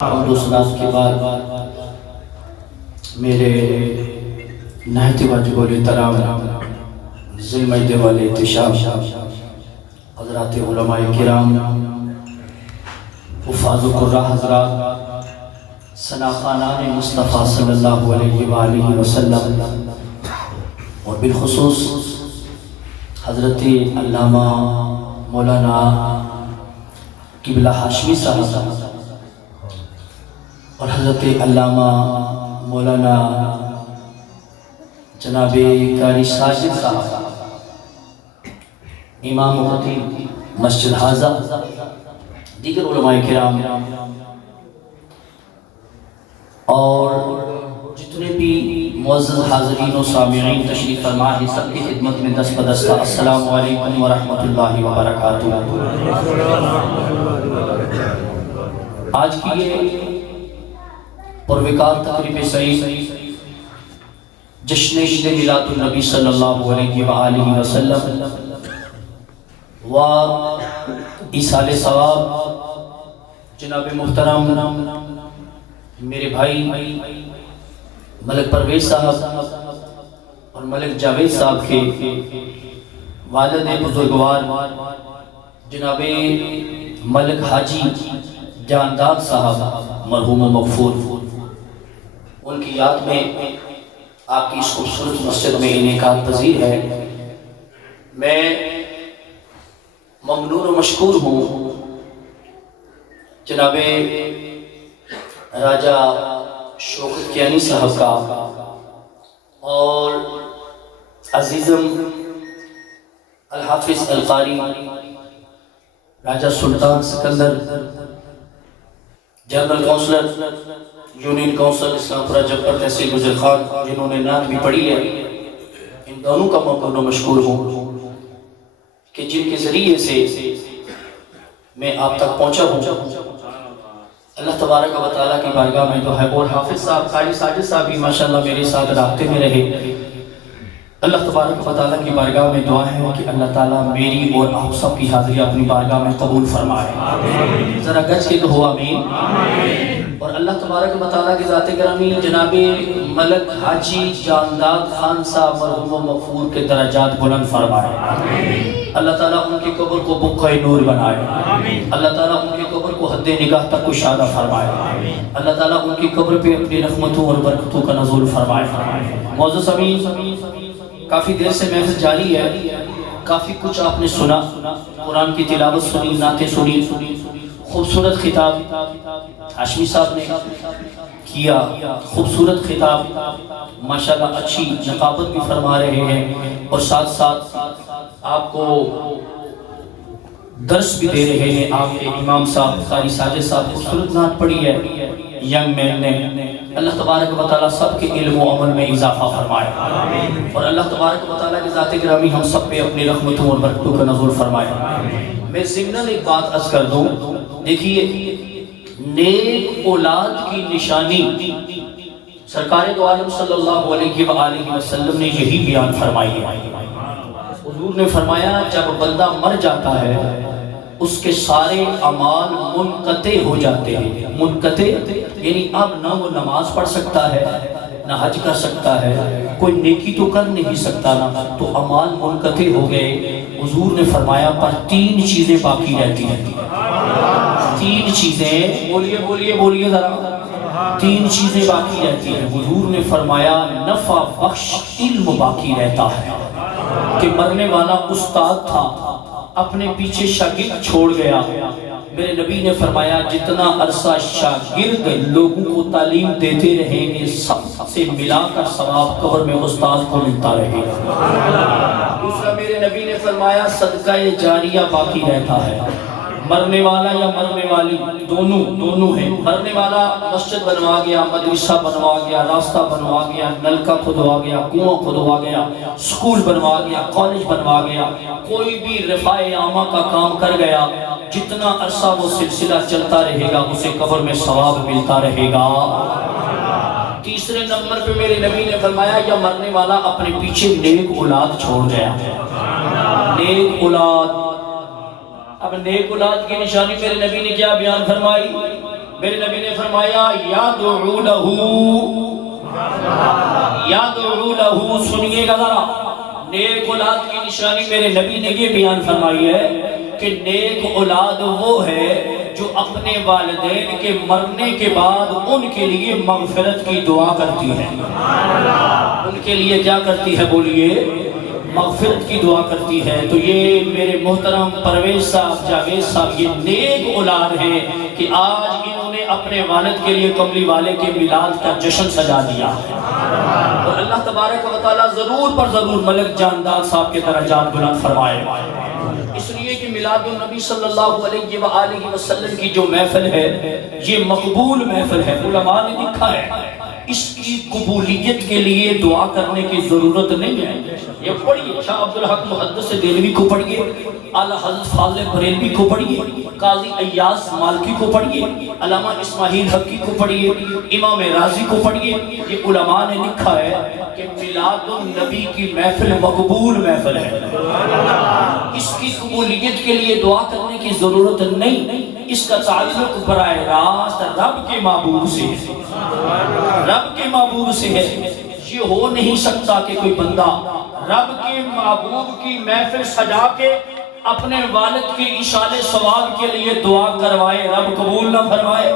حمد و ثنا کے بعد میرے نہایت واجب الاحترام ذی المجد والاحتشام حضرات علماء کرام، حفاظ القرآن حضرات، ثناخوانان مصطفیٰ صلی اللہ علیہ وآلہ وسلم، اور بالخصوص حضرت علامہ مولانا قبلہ ہاشمی صاحب اور حضرت علامہ مولانا جناب قاری ساجد صاحب، امام و خطیب مسجد حاضہ، دیگر علماء کرام اور جتنے بھی معزز حاضرین و سامعین تشریف فرما ہیں، سب کی خدمت میں دست بدستہ السلام علیکم ورحمۃ اللہ وبرکاتہ۔ آج کی یہ پروکار تقریب سعید جشن عید میلاد النبی صلی اللہ علیہ وآلہ وسلم و ایصال ثواب جناب محترم میرے بھائی ملک پرویز صاحب اور ملک جاوید صاحب کے والد بزرگوار جناب ملک حاجی جانداد صاحب مرحوم و مغفور، ان کی یاد میں آپ کی اس خوبصورت مسجد میں انعقاد پذیر ہے۔ میں ممنون و مشکور ہوں جناب راجہ شوکت کیانی صاحب کا اور عزیزم الحافظ القاری Raja Sultan Sikandar, general councillor union council Islampura Jabbar تحصیل گجر خان، جنہوں نے نعت بھی پڑھی ہے، ان دونوں کا ممنون و مشکور ہوں کہ جن کے ذریعے سے میں آپ تک پہنچا ہوں۔ اللہ تبارک و تعالیٰ کی بارگاہ میں دعا ہے، اور حافظ صاحب قاری ساجد صاحب بھی ماشاءاللہ میرے ساتھ رابطے میں رہے۔ اللہ تبارک و تعالیٰ کی بارگاہ میں دعا ہے کہ اللہ تعالیٰ میری اور آپ سب کی حاضری اپنی بارگاہ میں قبول فرمائے۔ ذرا گج کے کہو آمین۔ اور اللہ تبارک و تعالیٰ کی ذات گرامی جناب ملک حاجی جانداد خان صاحب مرحوم و مغفور کے درجات بلند فرمائے۔ اللہ تعالیٰ ان کی قبر کو بقعہ نور بنائے۔ اللہ تعالیٰ ان کی قبر کو حد نگاہ تک کشادہ فرمائے۔ اللہ تعالیٰ ان کی قبر پہ اپنی رحمتوں اور برکتوں کا نزول فرمائے۔ معزز امین، کافی دیر سے محفل جاری ہے، کافی کچھ آپ نے سنا، قرآن کی تلاوت سنی، نعتیں سنی، خوبصورت خطاب ہاشمی صاحب نے کیا، خوبصورت خطاب ماشاءاللہ اچھی نقابت بھی فرما رہے ہیں، اور ساتھ ساتھ آپ کو درس بھی دے رہے ہیں۔ آپ کے امام صاحب قاری ساجد صاحب خوبصورت نعت پڑھی ہے ینگ مین نے۔ اللہ تبارک و تعالیٰ سب کے علم و عمل میں اضافہ فرمائے، اور اللہ تبارک و تعالیٰ کی ذات گرامی ہم سب پہ اپنی رحمتوں اور برکتوں کا نزول فرمائے۔ میں ضمناً ایک بات عرض کر دوں، دیکھیے نیک اولاد کی نشانی سرکار دو عالم صلی اللہ علیہ وآلہ وسلم نے یہی بیان فرمائی ہے۔ حضور نے فرمایا جب بندہ مر جاتا ہے اس کے سارے اعمال منقطع ہو جاتے ہیں۔ منقطع یعنی اب نہ وہ نماز پڑھ سکتا ہے، نہ حج کر سکتا ہے، کوئی نیکی تو کر نہیں سکتا، نہ تو اعمال منقطع ہو گئے۔ حضور نے فرمایا پر تین چیزیں باقی رہتی ہیں۔ تین چیزیں، بولیے بولیے بولیے ذرا، تین چیزیں باقی رہتی ہیں۔ حضور نے فرمایا نفع بخش علم باقی رہتا ہے، کہ مرنے والا استاد تھا، اپنے پیچھے شاگرد چھوڑ گیا۔ میرے نبی نے فرمایا جتنا عرصہ شاگرد لوگوں کو تعلیم دیتے رہیں گے سب سے ملا کر ثواب قبر میں استاد کو ملتا رہے گا۔ دوسرا میرے نبی نے فرمایا صدقہ جاریہ باقی رہتا ہے۔ مرنے والا یا مرنے والی دونوں ہیں۔ مرنے والا مسجد بنوا گیا، مدرسہ بنوا گیا، راستہ بنوا گیا، نلکا کھدوا گیا، کنواں کھدوا گیا، سکول بنوا گیا، کالج بنوا گیا، کوئی بھی رفاع عامہ کا کام کر گیا، جتنا عرصہ وہ سلسلہ چلتا رہے گا اسے قبر میں ثواب ملتا رہے گا۔ تیسرے نمبر پہ میرے نبی نے فرمایا یا مرنے والا اپنے پیچھے نیک اولاد چھوڑ گیا۔ نیک اولاد، اب نیک اولاد کی نشانی میرے نبی نے کیا بیان فرمائی؟ میرے نبی نے فرمایا یادعو لہو، سنیے گا ذرا، نیک اولاد کی نشانی میرے نبی نے یہ بیان فرمائی ہے کہ نیک اولاد وہ ہے جو اپنے والدین کے مرنے کے بعد ان کے لیے مغفرت کی دعا کرتی ہے۔ ان کے لیے کیا کرتی ہے بولیے؟ مغفرت کی دعا کرتی ہے۔ تو یہ میرے محترم پرویز صاحب، جاوید صاحب، یہ نیک اولاد ہیں کہ آج انہوں نے اپنے والد کے لیے کملی والے کے میلاد کا جشن سجا دیا ہے، اور اللہ تبارک و تعالیٰ ضرور پر ضرور ملک جاندار صاحب کے درجات بلند فرمائے۔ اس لیے کہ میلاد النبی صلی اللہ علیہ وآلہ وسلم کی جو محفل ہے یہ مقبول محفل ہے۔ علماء نے لکھا ہے اس کی قبولیت کے لیے دعا کرنے کی ضرورت نہیں ہے۔ یہ پڑھیے، شاہ عبدالحق محدث دہلوی کو پڑھیے، اعلیٰ حضرت فاضل بریلوی کو پڑھیے، قاضی ایاز مالکی کو پڑھیے، علامہ اسماعیل حقی کو پڑھیے، امام راضی کو پڑھیے۔ یہ علماء نے لکھا ہے کہ میلاد النبی کی محفل مقبول محفل ہے۔ اس کی قبولیت کے لیے دعا کرنے کی ضرورت نہیں، اس کا تعلق براہ راست رب کے معبود سے ہے، رب کے معبود سے ہے۔ یہ ہو نہیں سکتا کہ کوئی بندہ رب کے محبوب کی محفل سجا کے اپنے والد کے اشارے ثواب کے لیے دعا کروائے، رب قبول نہ فرمائے۔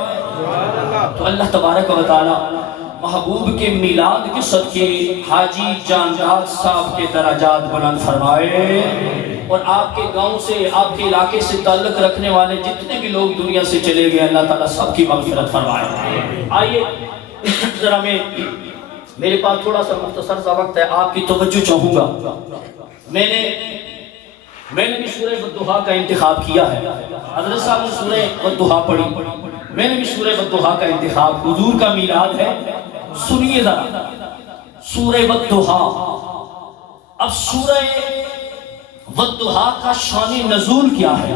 تو اللہ تبارک و تعالی محبوب کے میلاد کے صدقے حاجی جاندار صاحب کے درجات بلند فرمائے، اور آپ کے گاؤں سے، آپ کے علاقے سے تعلق رکھنے والے جتنے بھی لوگ دنیا سے چلے گئے اللہ تعالیٰ سب کی مغفرت فرمائے۔ آئیے ذرا میرے پاس تھوڑا سا مختصر سا وقت ہے، آپ کی توجہ چاہوں گا۔ میں نے بھی سورہ والضحیٰ کا انتخاب کیا ہے۔ حضرت صاحب نے سورہ والضحیٰ پڑھی، میں نے بھی سورہ والضحیٰ کا انتخاب، حضور کا میلاد ہے۔ سنیے ذرا سورہ والضحیٰ۔ اب سورہ والضحیٰ کا شان نزول کیا ہے؟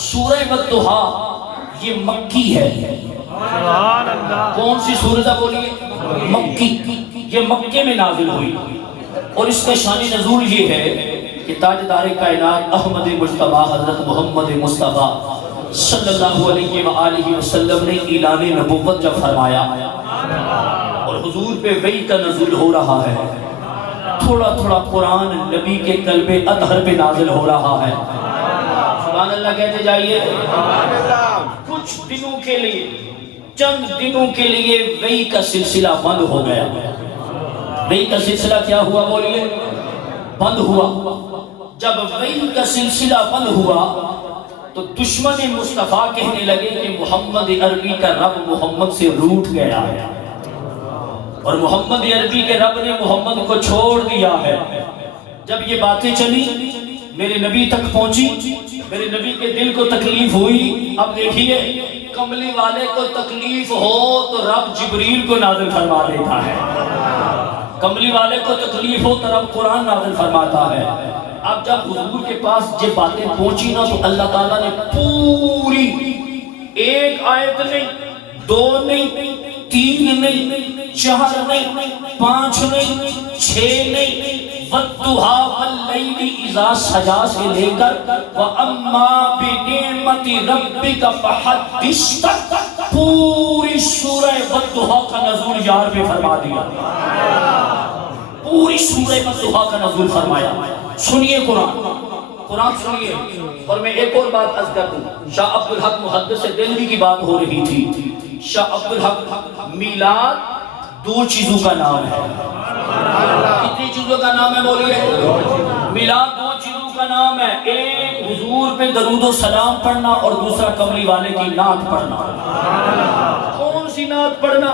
سورہ والضحیٰ یہ مکی ہے۔ کون سی سورت ہے بولیے؟ مکی۔ یہ مکے میں نازل ہوئی، اور اس کا شان نزول یہ ہے کہ تاجدار کائنات احمد مجتبیٰ حضرت محمد مصطفیٰ صلی اللہ علیہ وآلہ وسلم نے اعلان نبوت جب فرمایا، اور حضور پہ وحی کا نزول ہو رہا ہے، تھوڑا تھوڑا قرآن نبی کے قلب اطہر پہ نازل ہو رہا ہے۔ سبحان اللہ کہتے جائیے۔ کچھ دنوں کے لیے، چند دنوں کے لیے وحی کا سلسلہ بند ہو گیا۔ وحی کا سلسلہ کیا ہوا بولیے؟ بند ہوا۔ جب وحی کا سلسلہ بند ہوا تو دشمن مصطفیٰ کہنے لگے کہ محمد عربی کا رب محمد سے روٹھ گیا ہے، اور محمد عربی کے رب نے محمد کو چھوڑ دیا ہے۔ جب یہ باتیں چلی، میرے نبی تک پہنچی، میرے نبی کے دل کو تکلیف ہوئی۔ اب دیکھیے، کملی والے کو تکلیف ہو تو رب جبریل کو نازل فرما دیتا ہے، کملی والے کو تکلیف ہو تو رب قرآن نازل فرماتا ہے۔ اب جب حضور کے پاس یہ باتیں پہنچی نا، تو اللہ تعالیٰ نے پوری ایک آیت نہیں، دو نہیں، تین نہیں، چار نہیں، پانچ نہیں، چھ نہیں، والضحیٰ واللیل اذا سجا سے لے کر وَأَمَّا بِنِعْمَةِ رَبِّكَ فَحَدِّثْ تک پوری سورہ والضحیٰ کا نزول یار پہ فرما دیا، پوری سورہ والضحیٰ کا نزول فرمایا۔ سنیے قرآن سنیے۔ اور میں ایک اور بات عرض کر دوں، شاہ عبدالحق محدث دہلوی کی بات ہو رہی تھی۔ شاہ عبدالحق، میلاد دو چیزوں کا نام ہے۔ کتنی چیزوں کا نام ہے بولیے؟ میلاد دو چیزوں کا نام ہے، ایک حضور پہ درود و سلام پڑھنا، اور دوسرا کملی والے کی نعت پڑھنا۔ کون سی نعت پڑھنا؟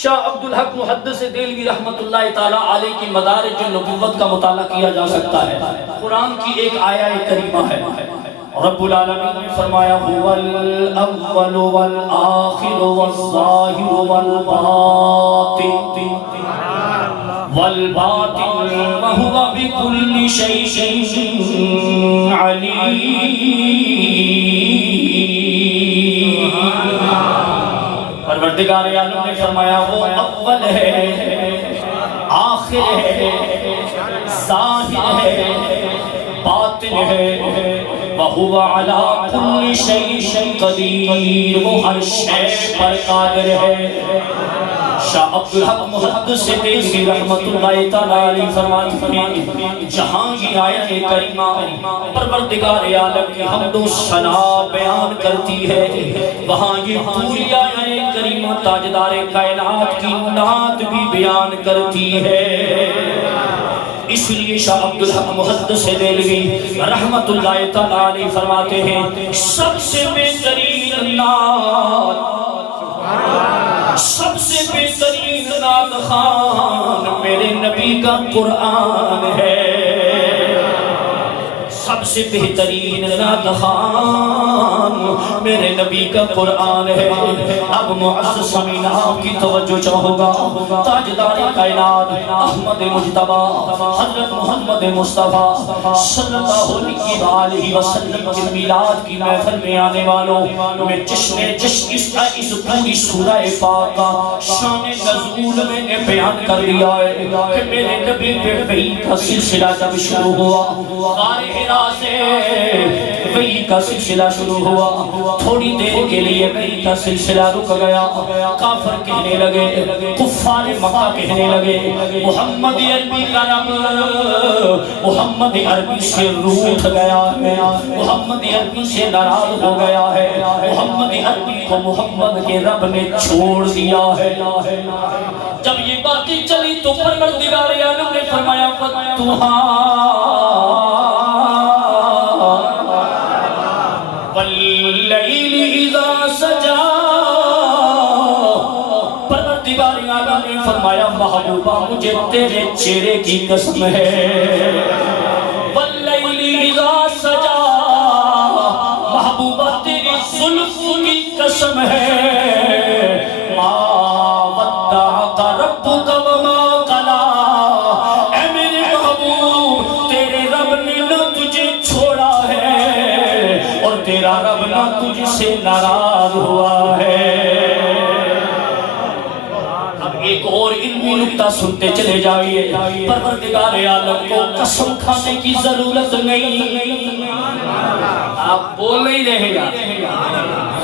شاہ عبدالحق محدث دہلوی رحمت اللہ تعالیٰ علیہ کی مدارج النبوت کا مطالعہ کیا جا سکتا ہے۔ قرآن کی ایک آیہ کریمہ ہے، رب العالمین نے فرمایا هو الاول والآخر والظاہر والباطن وهو بكل شيء علیم۔ پروردگار عالم نے فرمایا وہ اول ہے، آخر ہے، ظاہر ہے، باطن ہے، وَهُوَ عَلَىٰ كُلِّ شَيْءٍ قَدِيرٌ، وہ ہر شے پر قادر ہے۔ شاہ عبدالحق محدث دہلوی رحمت اللہ تعالیٰ علیہ فرماتے ہیں جہاں یہ آیت کریمہ پروردگار عالم کی حمد و ثنا بیان کرتی ہے، وہاں یہ پوری آیت کریمہ تاجدار کائنات کی نعت بھی بیان کرتی ہے۔ اس لیے شاہ عبدالحق محدث دہلوی رحمت اللہ تعالیٰ علیہ فرماتے ہیں سب سے بہترین نعت، سب سے بہترین نعت خوان میرے نبی کا قرآن ہے، سب سے بہترین نعت خوان میرے نبی کا قرآن ہے۔ اب معزز سامعین آپ کی توجہ چاہوں گا، تاجدار کائنات احمد مجتبیٰ حضرت محمد مصطفیٰ صلی اللہ علیہ وسلم کی میلاد کی محفل میں آنے والوں میں جشن اس پوری سورہ پاک کا شان نزول میں نے بیان کر دیا ہے کہ میرے نبی پہ وحی کا سلسلہ جب شروع ہوا، غار حرا سے وحی کا سلسلہ شروع ہوا، تھوڑی دیر کے لیے وحی کا سلسلہ رک گیا، کافر کہنے لگے، کفار مکہ کہنے لگے محمد عربی کا رب محمد عربی سے روٹھ گیا ہے، محمد عربی سے ناراض ہو گیا ہے، محمد عربی کو محمد کے رب نے چھوڑ دیا ہے۔ جب یہ باتیں چلی تو پروردگار عالم نے فرمایا فتوحا واللیل اذا سجا، پروردگار عالم نے فرمایا محبوبہ مجھے تیرے چہرے کی قسم ہے، واللیل اذا سجا، محبوبہ تیری زلف کی قسم ہے، ما ودعک ربک وما قلی، اے میرے محبوب تیرے رب نے نہ تجھے چھوڑا ہے اور تیرا رب نہ تجھ سے ناراض ہوا ہے۔ اب ایک اور علمی نکتہ سنتے چلے جائیے، پروردگار عالم کو قسم کھانے کی ضرورت نہیں، آپ بول نہیں رہے گا،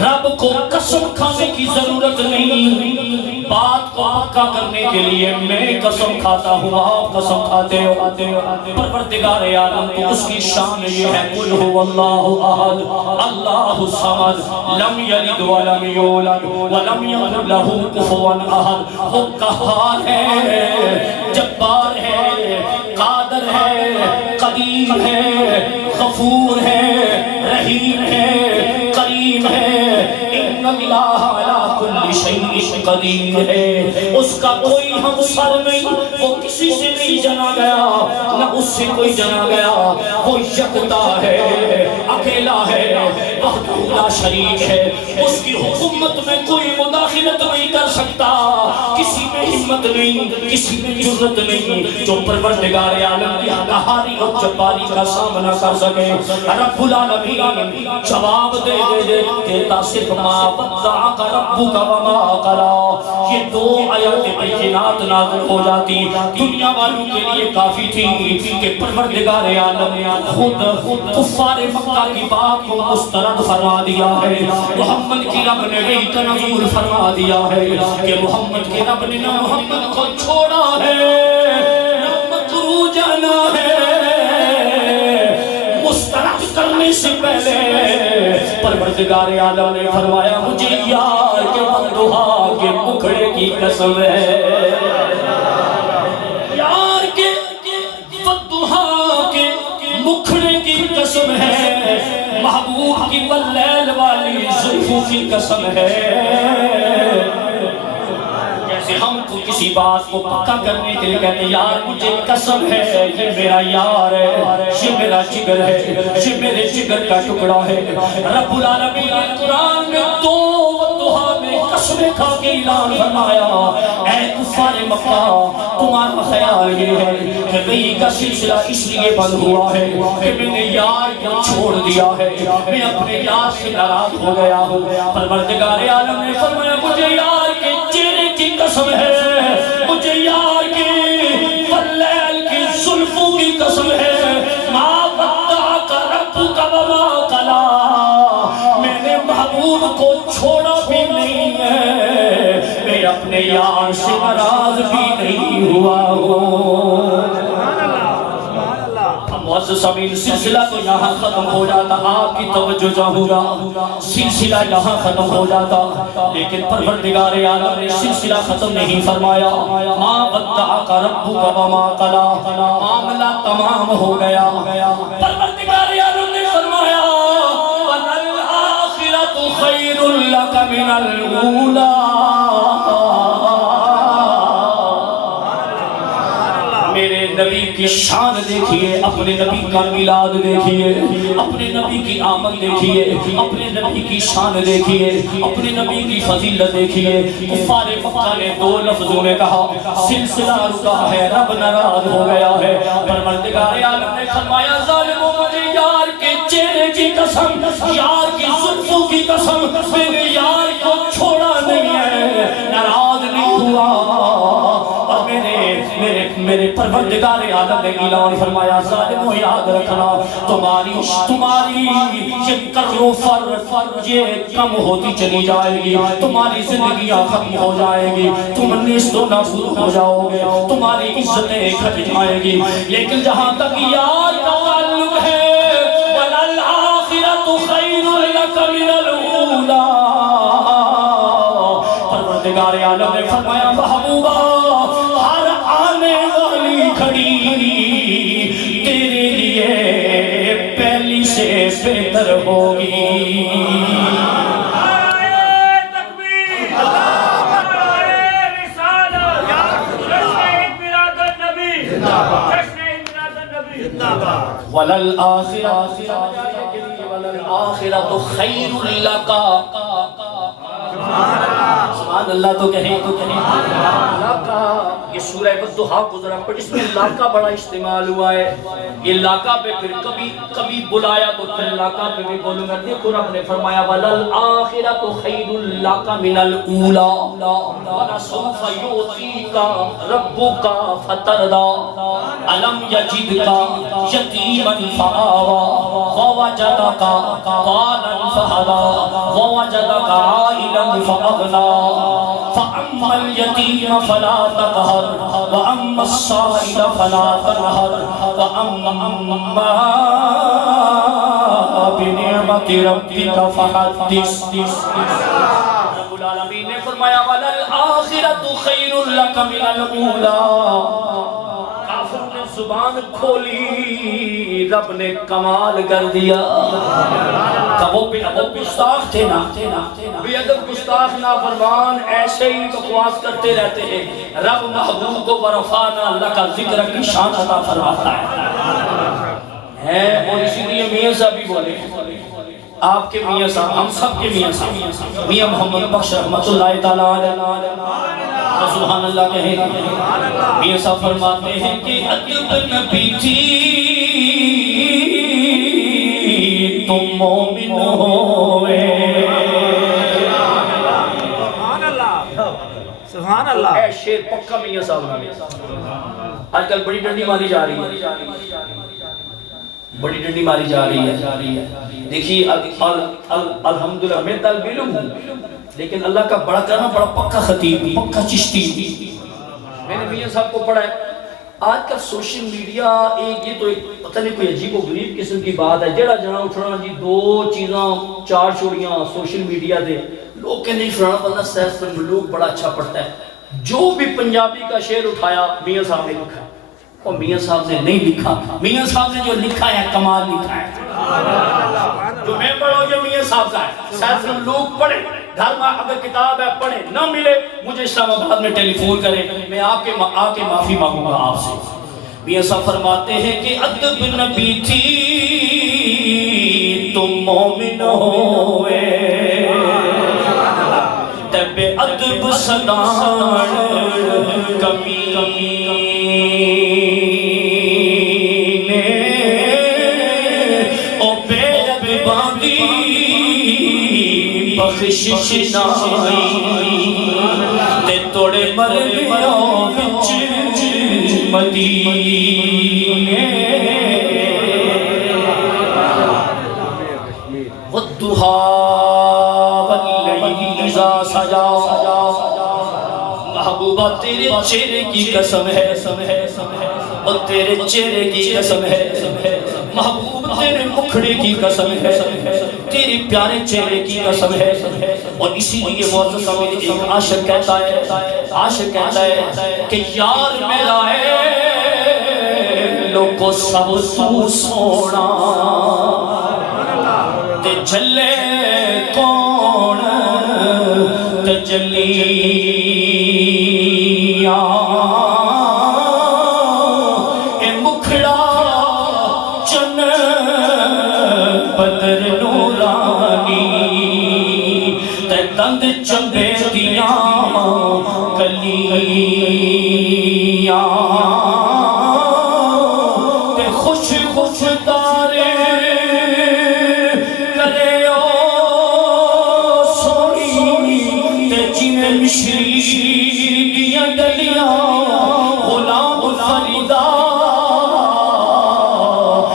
رب کو قسم کھانے کی ضرورت نہیں، بات کو پکا کرنے کے لیے میں قسم کھاتا ہوں آپ قسم کھاتے ہو، پروردگار عالم کو اس کی شان یہ ہے قل هو اللہ احد اللہ الصمد لم یلد ولم یولد ولم یکن له کفوا احد، وہ قہار ہے، جبار ہے، قادر ہے، قدیر ہے، غفور ہے، رحیم ہے، کریم ہے، ان اللہ علی کل شیء قدیر ہے، اس کا کوئی ہمسر نہیں، وہ کسی سے نہیں جنا گیا نہ اس سے کوئی جنا گیا، وہ یکتا ہے، اکیلا ہے، وحدہ لا شریک ہے، اس کی حکومت میں کوئی مداخلت نہیں کر سکتا، کسی میں ہمت نہیں، کسی میں جرت نہیں جو پروردگار عالم کی قہاری اور جباری کا سامنا کر سکے۔ رب العالمین جواب دے دیتا صرف ما ودعک ربک وما قلی، یہ دو آیات بینات نازل ہو جاتی دنیا والوں کے لیے کافی تھی کہ پروردگار عالم خود کفار مکہ کی بات کو مسترد فرما دیا ہے، محمد کی رب نے وحی کا نزول فرما دیا ہے کہ محمد کے رب نے نہ محمد کو چھوڑا ہے نہ مکرو جانا ہے۔ مسترد کرنے سے پہلے پروردگار عالم نے فرمایا مجھے یار کے بندوہا کے مکھڑے کی قسم ہے، یار کے بندوہا کے مکھڑے کی قسم ہے، محبوب کی واللیل والی زلفوں کی قسم ہے۔ جیسے ہم کو کسی بات کو پکا کرنے کے لیے کہتے ہیں یار مجھے قسم ہے یہ میرا یار ہے، یہ میرا جگر ہے، یہ میرے جگر کا ٹکڑا ہے۔ رب العالمین قرآن میں دو ودعا میں قسمیں کھا کے اعلان فرمایا اے کفار مکہ تمہارا خیال یہ ہے کہ وحی کا سلسلہ اس لیے بند ہوا ہے کہ میں نے یار کو چھوڑ دیا ہے، میں اپنے یار سے ناراض ہو گیا ہوں۔ پروردگار عالم نے فرمایا مجھے یار کے چہرے کی قسم ہے، مجھے یار کی واللیل کی زلفوں کی قسم ہے، ما ودعک ربک وما قلا، میں نے محبوب کو چھوڑا بھی نہیں ہے، میں اپنے یار سے ناراض بھی نہیں ہوا ہوں۔ معزز سامعین، سلسلہ تو یہاں ختم ہو جاتا، آپ کی توجہ چاہوں گا، سلسلہ یہاں ختم ہو جاتا، لیکن پروردگار عالم نے سلسلہ ختم نہیں فرمایا۔ ما ودعک ربک وما قلی، معاملہ تمام ہو گیا۔ پروردگار عالم نے فرمایا وَلَلْآخِرَةُ خَيْرٌ لَكَ مِنَ الْأُولَىٰ۔ میرے نبی کی شان دیکھیے، اپنے نبی کا میلاد دیکھیے، اپنے نبی کی آمد دیکھیے، اپنے نبی کی شان دیکھیے، اپنے نبی کی فضیلت دیکھیے۔ کفار مکہ نے دو لفظوں میں کہا سلسلہ رکا ہے، رب ناراض ہو گیا ہے۔ پروردگار عالم نے فرمایا ظالموں، مجھے یار کے چہرے کی قسم، یار کی زلفوں کی قسم، میں نے یار کو چھوڑا نہیں ہے، ناراض نہیں ہوا۔ اور میرے پروردگار عالم نے اعلان فرمایا ظالموں یاد رکھنا، تمہاری یہ کر و فر یہ کم ہوتی چلی جائے گی، تمہاری زندگیاں ختم ہو جائے گی، تم نیست و نابود ہو جاؤ گے، تمہاری عزتیں گھٹ جائے گی، لیکن جہاں تک یار کا تعلق ہے وَلَلْآخِرَةُ خَيْرٌ لَكَ مِنَ الْأُولَىٰ۔ پروردگار عالم نے فرمایا محبوبہ، ہر آنے والی گھڑی تیرے لیے پہلی سے بہتر ہوگی۔ وَلَلْآخِرَةُ خَيْرٌ لَكَ، سبحان اللہ تو کہیں تو کہیں۔ لاکا، یہ سورہ والضحیٰ گزرا پر اس میں لاکا بڑا استعمال ہوا ہے۔ یہ لاکا پہ پھر کبھی بلایا تو پھر لاکا پہ بھی بولوں گا۔ دیکھو رب نے فرمایا وَلَلْآخِرَةُ خَيْرٌ لَكَ مِنَ الْأُولَىٰ وَلَسَوْفَ يُعْطِيكَ رَبُّكَ فَتَرْضَىٰ أَلَمْ يَجِدْكَ يَتِيمًا فَآوَىٰ وَوَجَدَكَ ضَالًّا فَهَدَىٰ وَوَجَدَكَ عَائِلًا فَأَغْنَىٰ فَأَمَّا الْيَتِيمَ فَلَا تَقْهَرْ وَأَمَّا السَّائِلَ فَلَا تَنْهَرْ وَأَمَّا بِنِعْمَةِ رَبِّكَ فَحَدِّثْ۔ رب العالمین نے فرمایا وَلَلْآخِرَةُ خَيْرٌ لَكَ مِنَ الْأُولَىٰ۔ کافروں نے زبان کھولی، رب نے کمال کر دیا۔ وہ بے ادب گستاخ تھے نا، بے ادب گستاخ نافرمان ایسے ہی بکواس کرتے رہتے ہیں، رب محبوب کو ورفعنا لک ذکر کی شان عطا فرماتا ہے۔ اور اسی لیے میاں صاحب بھی بولے، آپ کے میاں صاحب، ہم سب کے میاں صاحب، میاں محمد بخش رحمت اللہ تعالیٰ علیہ، سبحان اللہ کہیں۔ میاں صاحب فرماتے ہیں کہ ادب نبی تھی تم مومن ہوئے۔ سبحان اللہ، اے شیر پکا میاں صاحب نے۔ آج کل بڑی ڈنڈی ماری جا رہی ہے، بڑی ڈنڈی ماری جا رہی ہے۔ دیکھیے الحمدللہ میں طالب علم ہوں، لیکن اللہ کا بڑا کرنا، بڑا پکا خطیب، پکا چشتی۔ میں نے میاں صاحب کو پڑھا ہے۔ آج کل سوشل میڈیا ایک، یہ تو ایک پتہ نہیں کوئی عجیب و غریب قسم کی بات ہے، جڑا جنا اٹھنا جی دو چیزاں چار چوڑیاں سوشل میڈیا دے لوگ کہ نہیں فلانا بندہ سیف الملوک بڑا اچھا پڑھتا ہے۔ جو بھی پنجابی کا شعر اٹھایا میاں صاحب نے لکھا ہے، اور میاں صاحب نے نہیں لکھا، میاں صاحب نے جو لکھا ہے کمال لکھا ہے۔ جو میں پڑھوں جو میاں صاحب کا ہے، سیف الملوک پڑھے، گھر میں اگر کتاب ہے پڑھے، نہ ملے مجھے اسلام آباد میں ٹیلی فون کریں، میں آ کے معافی مانگوں گا آپ سے۔ میاں صاحب فرماتے ہیں کہ ادب نبی تھی تم مومن ہوئے، تب ادب صدان کمی بخشش نائی تے توڑے مرمیوں وچ مدینے۔ اذا سجا محبوبہ تیرے چہرے کی قسم ہے اور تیرے چہرے کی قسم ہے محبوب تیرے مکھڑے کی قسم ہے تیرے پیارے چہرے کی قسم ہے اور اسی لیے معزز سامعین ایک عاشق کہتا ہے کہ یار میرا ہے لوگوں سب تو سونا تے جلے کون تے جلی چمبے دیاں کلیاں تے خوش خوش دارے کرے او سونی تے جیویں مشری دیاں گلیاں غلام فریدا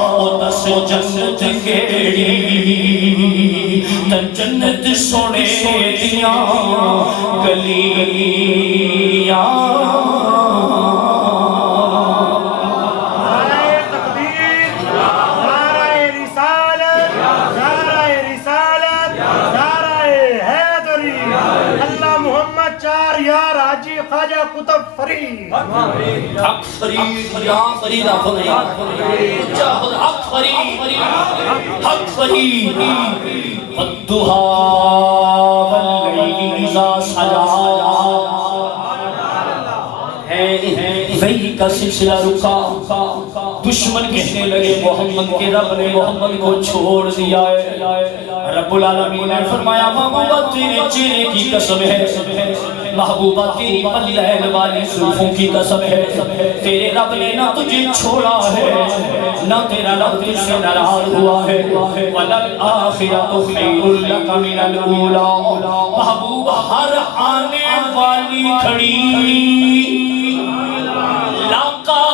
او دس جنت کیڑی جنت سونے دیاں گلیاں نعرہ تکبیر نعرہ رسالت نعرہ حیدری اللہ محمد چار یار حاجی خواجہ قطب فرید حق فرید یا فرید حق فرید والضحى والليل إذا سجى وہی کا سلسلہ رکا دشمن کہنے لگے محمد کے رب نے محمد کو چھوڑ دیا ہے رب العالمین نے فرمایا محبوبہ تیرے چہرے کی قسم ہے محبوبہ تیری پلین والی زلفوں کی قسم ہے تیرے رب نے نہ تجھے چھوڑا ہے نہ تیرا رب تجھ سے ناراض ہوا ہے وَلَلْآخِرَةُ خَيْرٌ لَكَ مِنَ الْأُولَىٰ محبوب ہر آنے والی کھڑی لاقا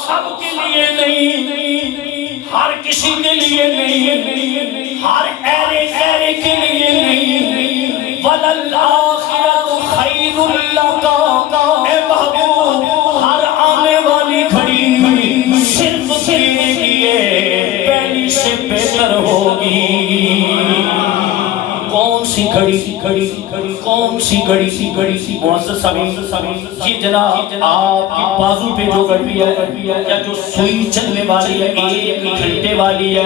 سب کے لیے نہیں ہر کسی کے لیے نہیں ہر ایرے کے لیے نہیں وَلَلْآخِرَةُ خَيْرٌ لَكَ اے محبوب ہر آنے والی گھڑی صرف تیرے لیے پہلی سے بہتر ہوگی کون سی گھڑی کون سی گھڑی معزز سامعین یہ جناب آپ کی بازو پہ جو گھڑی ہے یا جو سوئی چلنے والی ہے ایک گھنٹے والی ہے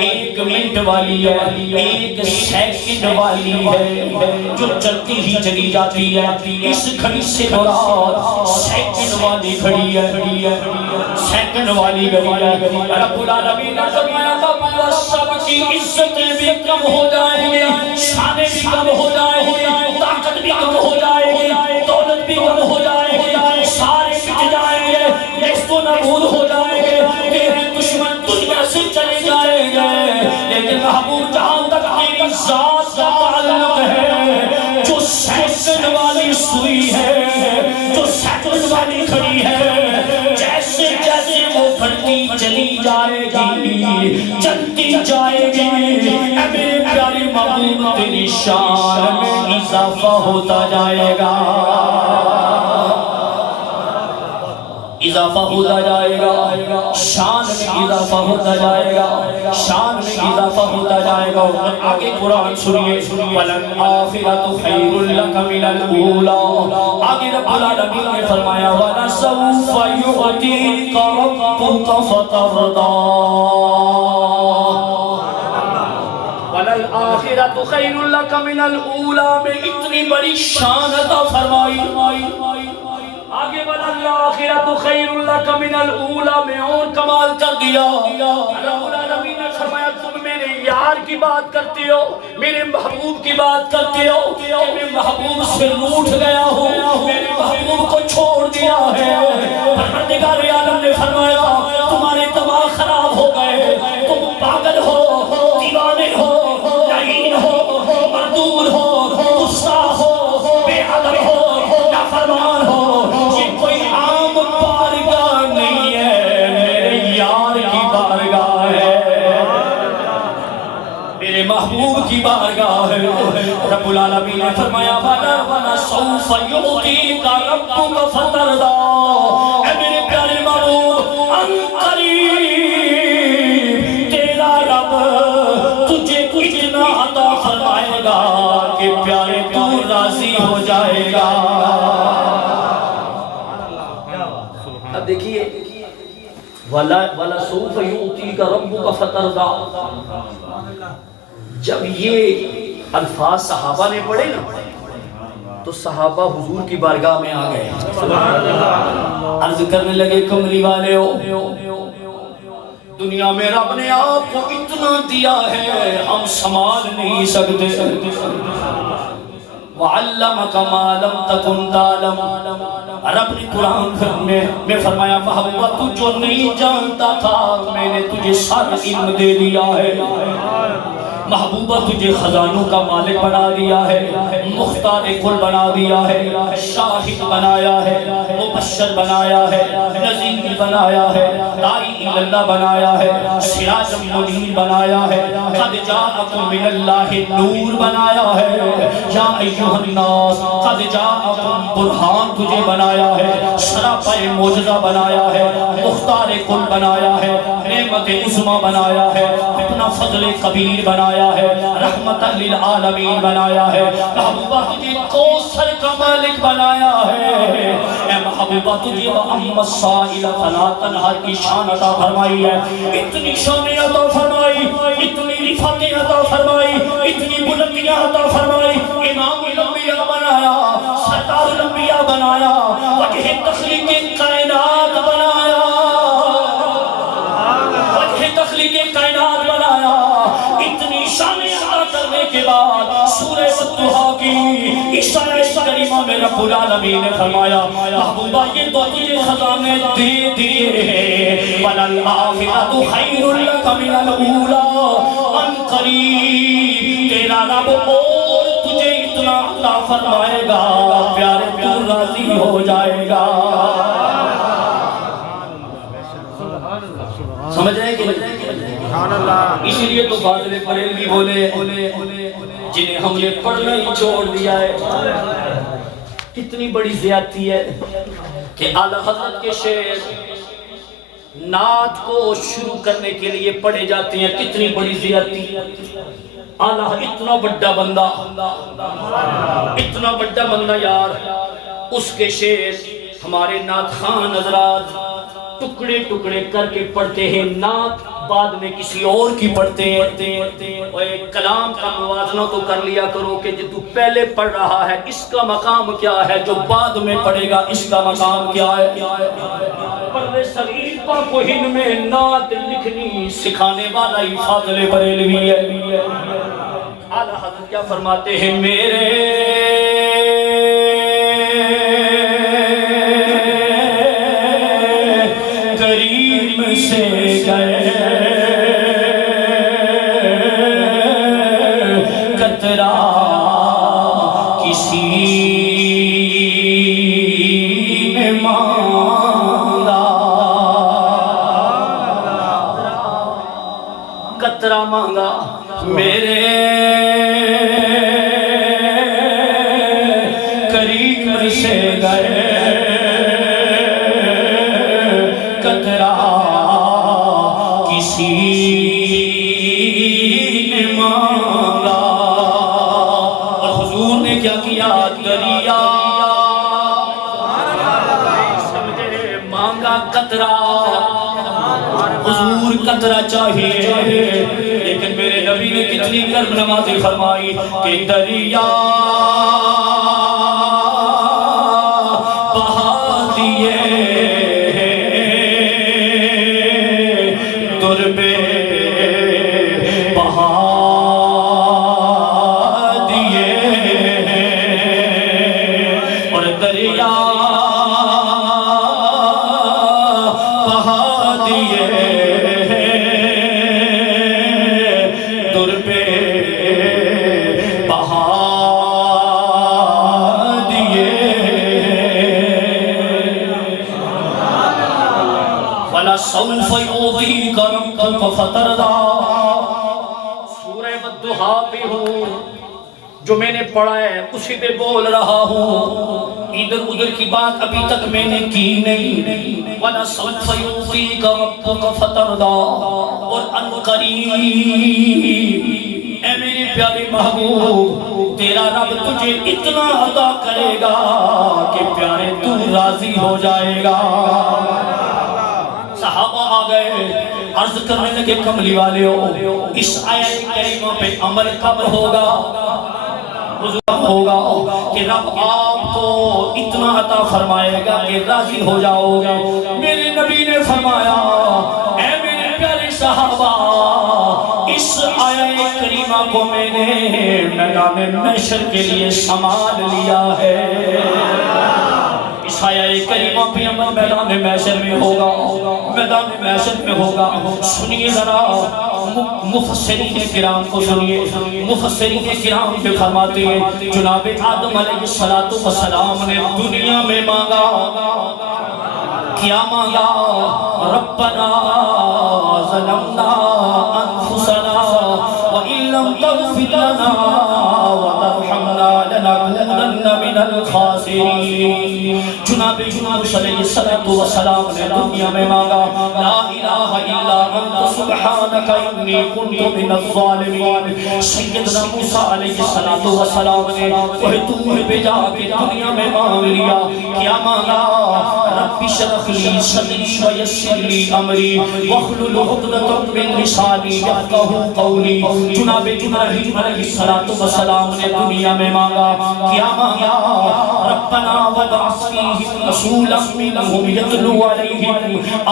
ایک منٹ والی ہے ایک سیکنڈ والی ہے جو چلتی ہی چلی جاتی ہے اس گھڑی سے مراد سیکنڈ والی گھڑی ہے سیکنڈ والی گھڑی ہے رب العالمین نے فرمایا بابا سب کی عزتیں بھی کم ہو جائیں گے شانیں بھی کم ہو جائیں گے طاقت بھی کم ہو جائے گی دولت بھی کم ہو جائے گی سارے مٹ جائیں گے نیست و نابود ہو جائیں گے تیرے دشمن دنیا سے چلے جائیں گے لیکن محبوب جہاں تک تیری ذات کا تعلق ہے جو سیکنڈ والی سوئی ہے جو سیکنڈ والی کھڑی ہے جیسے جیسے وہ بڑھتی چلی جائے گی چلتی جائے گی اے میرے پیارے محبوب تیری شان میں اضافہ ہوتا جائے گا اضافہ ہوتا جائے گا شان میں اضافہ ہوتا جائے گا شان میں اضافہ ہوتا جائے گا آگے قرآن سنیے وَلَلْآخِرَةُ خَيْرٌ لَكَ مِنَ الْأُولَىٰ آگے رب العالمین نے فرمایا وَلَسَوْفَ يُعْطِيكَ رَبُّكَ فَتَرْضَىٰ وَلَلْآخِرَةُ خَيْرٌ لَكَ مِنَ الْأُولَىٰ میں اتنی بڑی شان عطا فرمائی آگے وَلَلْآخِرَةُ خَيْرٌ لَكَ مِنَ الْأُولَىٰ میں اور کمال کر دیا رب العالمین نے فرمایا تم میرے یار کی بات کرتے ہو میرے محبوب کی بات کرتے ہو میرے محبوب سے روٹھ گیا ہو میرے محبوب کو چھوڑ دیا ہے پروردگار عالم نے فرمایا تمہارے دماغ خراب ہو گئے تم پاگل ہو دیوانے ہو لعین ہو مردود ہو گستاخ ہو بے ادب ہو نافرمان ہو یہ کوئی عام بارگاہ نہیں ہے میرے یار کی بارگاہ ہے میرے محبوب کی بارگاہ بارگاہ ہے۔ رب العالمین نے فرمایا وَلَسَوْفَ يُعْطِيكَ رَبُّكَ فَتَرْضَىٰ، اے میرے پیارے محبوب ان قریب تیرا رب تجھے اتنا عطا فرمائے گا کہ پیارے تو راضی ہو جائے گا۔ اب دیکھیے وَلَسَوْفَ يُعْطِيكَ رَبُّكَ فَتَرْضَىٰ، جب یہ الفاظ صحابہ نے پڑھے نا تو صحابہ حضور کی بارگاہ میں آ گئے، عرض کرنے لگے کملی والے ہو، دنیا میں رب نے آپ کو اتنا دیا ہے ہم سنبھال نہیں سکتے۔ وَعَلَّمَكَ مَا لَمْ تَكُنْ تَعْلَمُ، رب نے قرآن میں فرمایا محبوبہ تو جو نہیں جانتا تھا میں نے تجھے سارا علم دے دیا ہے، محبوبہ تجھے خزانوں کا مالک بنا دیا ہے، مختار کل بنا دیا ہے، شاہد بنایا ہے، مبشر بنایا ہے، نذیر بنایا ہے، داعی اللہ بنایا ہے، سراج منیر بنایا ہے، قد جاءکم من اللہ نور بنایا ہے، یا ایھا الناس قد جاءکم برہان تجھے بنایا ہے، سراپا معجزہ بنایا ہے، مختار کل بنایا ہے، نعمت عظمی بنایا ہے، اپنا فضل کبیر بنایا ہے، رحمت للعالمین بنایا ہے، محبوبہ تجھے کوثر کا مالک بنایا ہے، اے محبوبہ تجھے وَأَمَّ السَّائِلَ فَلَا تَنْهَرْ کی شان عطا فرمائی ہے، اتنی شان عطا فرمائی، اتنی رفعت عطا فرمائی، اتنی بلندیاں عطا فرمائی، امام الانبیاء بنایا، سردار الانبیاء بنایا، وجہ تخلیق کائنات بنایا، وجہ تخلیق کائنات بنایا۔ اتنی شان عطا کرنے کے بعد سورہ والضحیٰ کی عشاء کریمہ میں رب العالمین نے فرمایا محبوبہ یہ تو تجھے خزانے دے دیے ہیں، وَلَلْآخِرَةُ خَيْرٌ لَكَ مِنَ الْأُولَىٰ، ان قریب تیرا رب اور تجھے اتنا عطا فرمائے گا پیارے تو راضی ہو جائے گا۔ سمجھ رہے کہ اسی لیے تو فاضل بریلوی بولے جنہیں ہم نے پڑھنا ہی چھوڑ دیا ہے، کتنی بڑی زیادتی ہے کہ اعلیٰ حضرت کے شعر نعت کو شروع کرنے کے لیے پڑھے جاتے ہیں، کتنی بڑی زیادتی۔ اعلیٰ اتنا بڑا بندہ، اتنا بڑا بندہ یار، اس کے شعر ہمارے نعت خان حضرات ٹکڑے ٹکڑے کر کے پڑھتے ہیں، نعت بعد میں کسی اور کی پڑھتے ہیں۔ اور ایک کلام کا موازنہ تو کر لیا کرو کہ جو تو پہلے پڑھ رہا ہے اس کا مقام کیا ہے، جو بعد میں پڑھے گا اس کا مقام کیا ہے۔ پردے صغیر پاک و ہند میں نعت لکھنی سکھانے والا ہی فاضل بریلوی ہے۔ اعلیٰ حضرت کیا فرماتے ہیں، میرے قطرہ مانگا میرے کریم سے گئے، قطرہ کسی نے مانگا، اور حضور نے کیا کیا، دریا سمجھے مانگا قطرہ، حضور قطرہ چاہیے، لیکن میرے نبی نے کتنی کرم نوازی فرمائی کہ دریا بہا دیے دربے بہا دیے، اور دریا بہا دیے دربے بہا دیے، وَلَسَوْفَ يُعْطِيكَ رَبُّكَ فَتَرْضَىٰ، سورہ والضحیٰ پہ ہوں جو میں نے پڑھا ہے اسی پہ بول رہا ہوں، ادھر ادھر کی بات ابھی تک میں نے کی نہیں۔ وَلَسَوْفَ يُعْطِيكَ رَبُّكَ فَتَرْضَىٰ، اور ان قریب اے میرے پیارے محبوب تیرا رب تجھے اتنا عطا کرے گا کہ پیارے تو راضی ہو جائے گا۔ صحابہ آ گئے، عرض کرنے لگے کملی والے ہو، اس آیت کریمہ پہ عمل کب ہوگا؟ ہوگا کہ رب آپ کو اتنا عطا فرمائے گا کہ راضی ہو جاؤ گے۔ میرے نبی نے فرمایا اے میرے پیارے صحابہ، اس آیت کریمہ کو میں نے میدان محشر کے لیے سنبھال لیا ہے۔ اس آیت کریمہ پہ عمل میدان محشر میں ہوگا، میدان محشر میں ہوگا۔ سنیے ذرا مفسرین کرام کو سنیے، مفسرین کرام پہ فرماتے ہیں جناب آدم علیہ السلام نے دنیا میں مانگا، کیا مانگا؟ ربنا ظلمنا انفسنا وان لم تغفر لنا وترحمنا لنكونن من الخاسرین۔ جناب یونس علیہ السلام نے دنیا میں مانگا، لا الہ الا انت سبحانک انی کنت من الظالمین۔ سیدنا موسیٰ علیہ السلام نے وہ طور پہ جا کے دنیا میں مانگ لیا، کیا مانگا؟ رب اشرح لی صدری ویسر لی امری واحلل عقدۃ من لسانی یفقہوا قولی۔ جناب ابراہیم علیہ السلام نے دنیا میں مانگا، کیا مانگا؟ ربنا وابعث فیہم رسولا منہم یتلو علیہم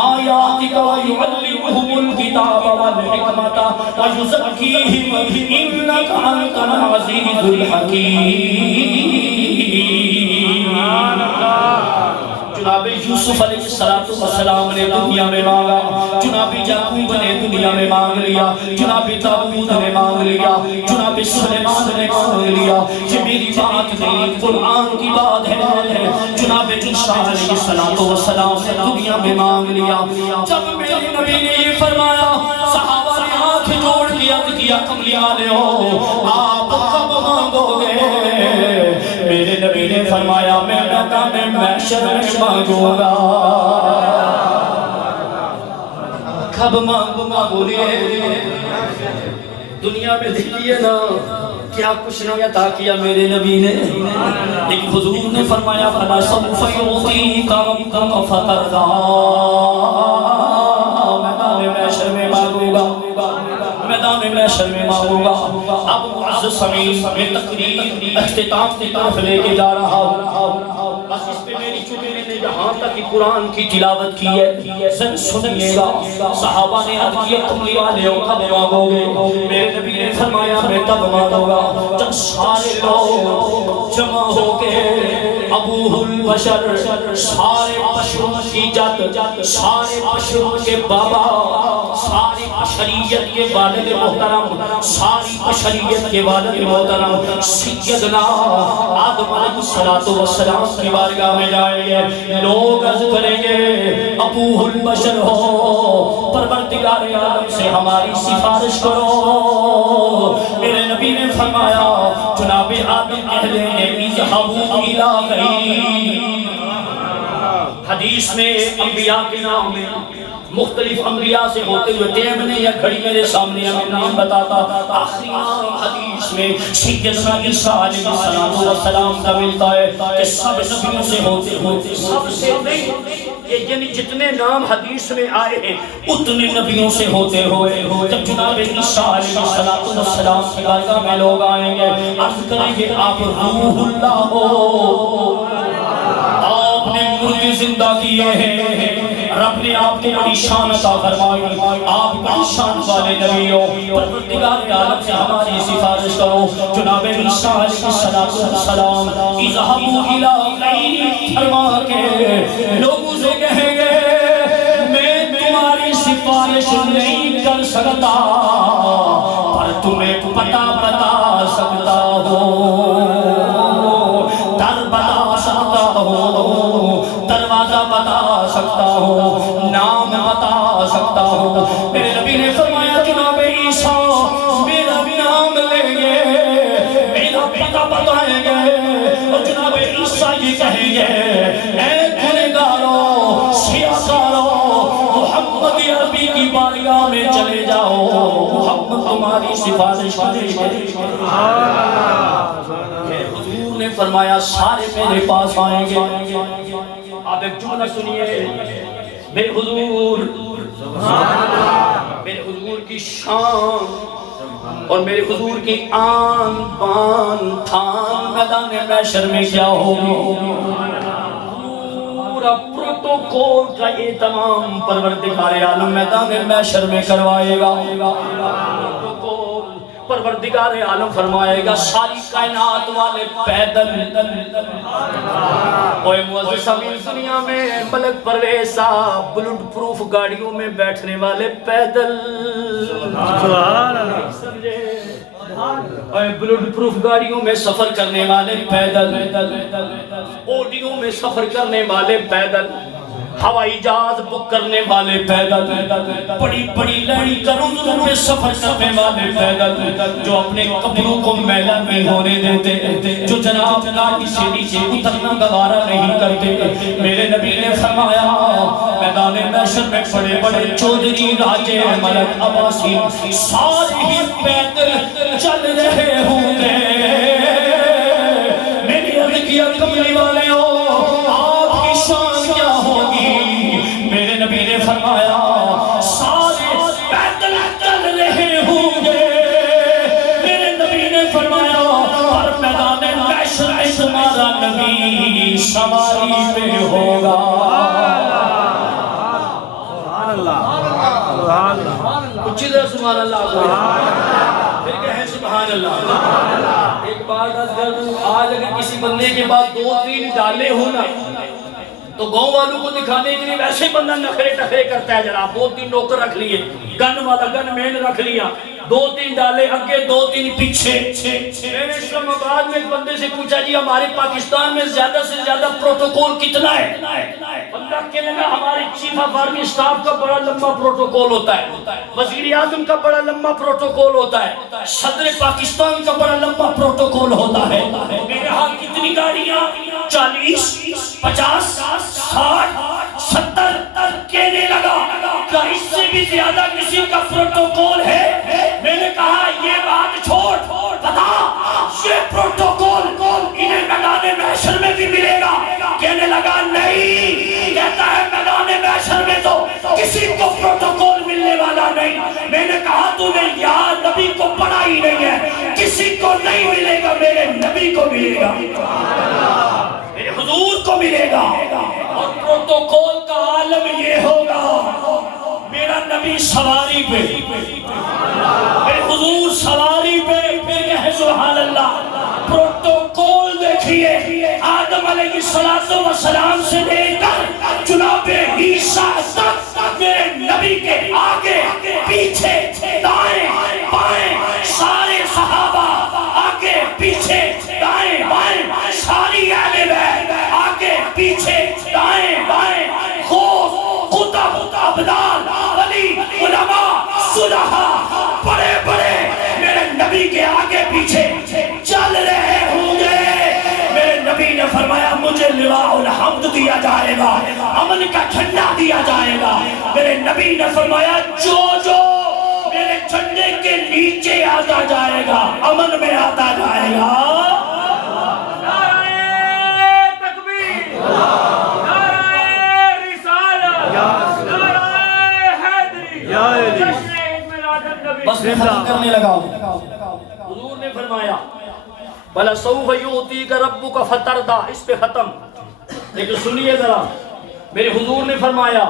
آیاتک ویعلمہم الکتاب والحکمۃ ویزکیہم انک انت العزیز الحکیم۔ جناب یوسف علیہ السلام نے دنیا میں مانگا، جناب یعقوب نے دنیا میں مانگ لیا، جناب داؤد نے مانگ لیا، جناب سلیمان نے مانگ لیا۔ یہ میری بات نہیں، قرآن کی بات ہے۔ جناب عیسیٰ علیہ السلام نے دنیا میں مانگ لیا۔ جب میرے نبی نے یہ فرمایا، صحابہ نے ہاتھ جوڑ کے عرض کیا کملی والے ہو آپ کب مانگو گے؟ میرے نبی نے فرمایا میں میدان محشر میں مانگوں گا۔ کب مانگوں گا؟ بولیے۔ دنیا میں دیکھیے نا کیا کچھ نہیں عطا کیا میرے نبی نے، لیکن حضور نے فرمایا فَلَسَوْفَ يُعْطِيكَ رَبُّكَ فَتَرْضَىٰ، میدان محشر میں مانگوں گا، میدان محشر میں مانگوں گا۔ اب معزز سمعین میں تقریر اختتام کی طرف لے کے جا رہا ہوں، بس اس پہ میری چونکہ میں نے یہاں تک کہ قرآن کی تلاوت کی ہے، ذرا سنیے گا۔ صحابہ نے عرض کیا کملی والے ہو کب مانگو گے؟ میرے نبی نے فرمایا میں تب مانگوں گا جب سارے لوگ جمع ہو کے ابو البشر، سارے بشروں کی جد، سارے بشروں کے بابا، ساری بشریت کے والد محترم، ساری بشریت کے والد محترم سیدنا آدم علیہ السلام کی بارگاہ میں جائیں گے۔ لوگ عرض کریں گے ابو البشر ہو، پروردگار عالم سے ہماری سفارش کرو۔ میرے نبی نے فرمایا جناب آدم کہہ دیں گے اذهبوا الی غیری۔ حدیث میں انبیاء کے نام میں مختلف انبیاء سے ہوتے ہوئے ٹیم نے یا گھڑی میرے سامنے ہمیں نام بتاتا، آخری نام حدیث میں سیدنا عیسیٰ علیہ السلام کا ملتا ہے کہ سب نبیوں سے ہوتے سب سے نہیں، یعنی جتنے نام حدیث میں آئے ہیں اتنے نبیوں سے ہوتے ہوئے جب جناب عیسیٰ علیہ السلام کی بارگاہ میں لوگ آئیں گے، عرض کریں گے آپ روح اللہ ہو، آپ نے مردے زندہ کیے ہیں، رب نے آپ کو بڑی شان عطا فرمائی، آپ بڑی شان والے نبی ہو، پروردگار عالم سے ہماری سفارش کرو۔ جناب عیسیٰ علیہ السلام اذهبوا الی غیری فرما کے لوگوں سے کہیں گے میں تمہاری سفارش نہیں کر سکتا پر تمہیں پتہ بتا سکتا ہوں، در بتا سکتا ہوں، دروازہ بتا سکتا ہوں، نام بتا سکتا ہوں۔ میرے نبی نے فرمایا جناب عیسیٰ میرا نام لیں گے، میرا پتہ بھی کہیں گے اے گنہگاروں سیاکاروں محمد عربی کی بارگاہ میں چلے جاؤ، محمد تمہاری سفارش کرے گا۔ حضور نے فرمایا سارے میرے پاس آئیں گے۔ آپ ایک جملہ سنیے، میرے حضور کی شان اور میرے حضور کی آن بان تھان میدان محشر میں کیا ہوگی؟ پورا پروٹوکول کا اہتمام پروردگار عالم میدان محشر میں کروائے گا۔ پروردگار عالم فرمائے گا ساری کائنات والے پیدل، اوے معزز سامعین دنیا میں ملک پرویز صاحب بلٹ پروف گاڑیوں میں بیٹھنے والے پیدل، سبحان اللہ سمجھے، اوے بلٹ پروف گاڑیوں میں سفر کرنے والے پیدل، اوڈیوں میں سفر کرنے والے پیدل، ہوائی جہاز بک کرنے والے پیدل، بڑی بڑی لڑی کروڑوں میں سفر کرنے والے پیدل، جو اپنے کپڑوں کو میلا نہیں ہونے دیتے، جو جناب گاڑی سے نیچے اترنا گوارا نہیں کرتے۔ میرے نبی نے فرمایا میدان محشر میں بڑے بڑے چودھری راجے ملک عباسی سارے ہی پیدل چل رہے ہوں گے۔ میری عرض کیا کملی والے ہو آپ کی شان کیا ہوگی؟ میرے نبی نے فرمایا سارے پیدل چل رہے ہوں گے۔ میرے نبی نے فرمایا ہر میدان محشر میں تمہارا نبی سواری پہ ہوگا۔ کچھ ادھر سبحان اللہ، پھر کہیں سبحان اللہ۔ ایک بات آج اگر کسی بندے کے بعد 2-3 ڈالے ہو نا تو گاؤں والوں کو دکھانے کے لیے ویسے بندہ نخرے ٹخرے کرتا ہے، جناب 2-3 نوکر رکھ لیے، گن والا گن مین رکھ لیا، 2-3 ڈالے آگے 2-3 پیچھے۔ میں نے اسلام آباد میں ایک بندے سے پوچھا جی ہمارے پاکستان میں زیادہ سے زیادہ پروٹوکول کتنا ہے؟ بندہ کہنے لگا ہمارے چیف آف آرمی اسٹاف کا بڑا لمبا پروٹوکول ہوتا ہے، وزیر اعظم کا بڑا لمبا پروٹوکول ہوتا ہے، صدر پاکستان کا بڑا لمبا پروٹوکول ہوتا ہے۔ میرے ہاں کتنی گاڑیاں؟ 40 50 60 70 کہنے لگا کیا اس سے بھی زیادہ کسی کا پروٹوکول ہے؟ میں نے کہا یہ بات چھوڑ، بتا یہ پروٹوکول انہیں میدان محشر میں بھی ملے گا؟ کہنے لگا نہیں، کہتا ہے میدان محشر میں تو کسی کو پروٹوکول ملنے والا نہیں۔ میں نے کہا تو نے یار نبی کو پڑھا ہی نہیں ہے، کسی کو نہیں ملے گا، میرے نبی کو ملے گا، میرے حضور کو ملے گا۔ اور پروٹوکول کا عالم یہ ہوگا میرا نبی سواری پہ، میرے حضور سواری پہ، پھر کہے سبحان اللہ۔ پروٹوکول دیکھئے آدم علیہ السلام سے لے کر جناب عیسیٰ تک میرے نبی کے آگے پیچھے دائیں بائیں سارے صحابہ، آگے پیچھے دائیں بائیں ساری اہل بیت، آگے پیچھے دائیں بائیں غوث قطب ابدال ولی علماء صلحاء بڑے بڑے میرے نبی کے آگے پیچھے چل رہے ہوں گے۔ میرے نبی نے فرمایا مجھے لواء الحمد دیا جائے گا، امن کا جھنڈا دیا جائے گا۔ میرے نبی نے فرمایا جو جو میرے جھنڈے کے نیچے آتا جائے گا امن میں آتا جائے گا۔ بس میں ختم کرنے لگا ہوں۔ حضور نے فرمایا وَلَسَوْفَ يُعْطِيكَ رَبُّكَ فَتَرْضَىٰ، اس پہ ختم۔ لیکن سنیے ذرا، میرے حضور نے فرمایا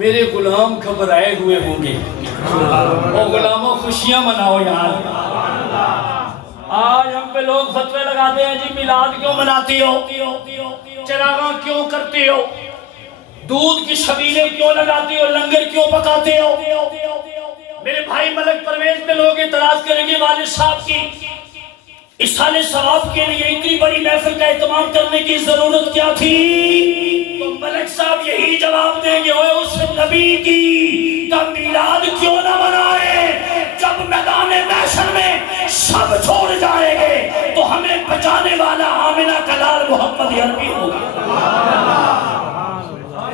میرے غلام گھبرائے ہوئے ہوں گے، اور غلاموں خوشیاں مناؤ یار۔ آج ہم پہ لوگ فتوے لگاتے ہیں جی میلاد کیوں مناتی ہو، چراغاں کیوں کرتی ہو، دودھ کی شبیلیں کیوں لگاتی ہو، لنگر کیوں پکاتے ہو۔ میرے بھائی ملک پرویز میں لوگ اعتراض کریں گے والد صاحب کی اصحال ثواب کے لیے اتنی بڑی محفل کا اہتمام کرنے کی ضرورت کیا تھی؟ تو ملک صاحب یہی جواب دیں گے اوے اس نبی کی کا میلاد کیوں نہ منائے؟ جب میدان محشر میں سب چھوڑ جائیں گے تو ہمیں بچانے والا آمنہ کا لال محمد ہوگی، عربی ہوگی،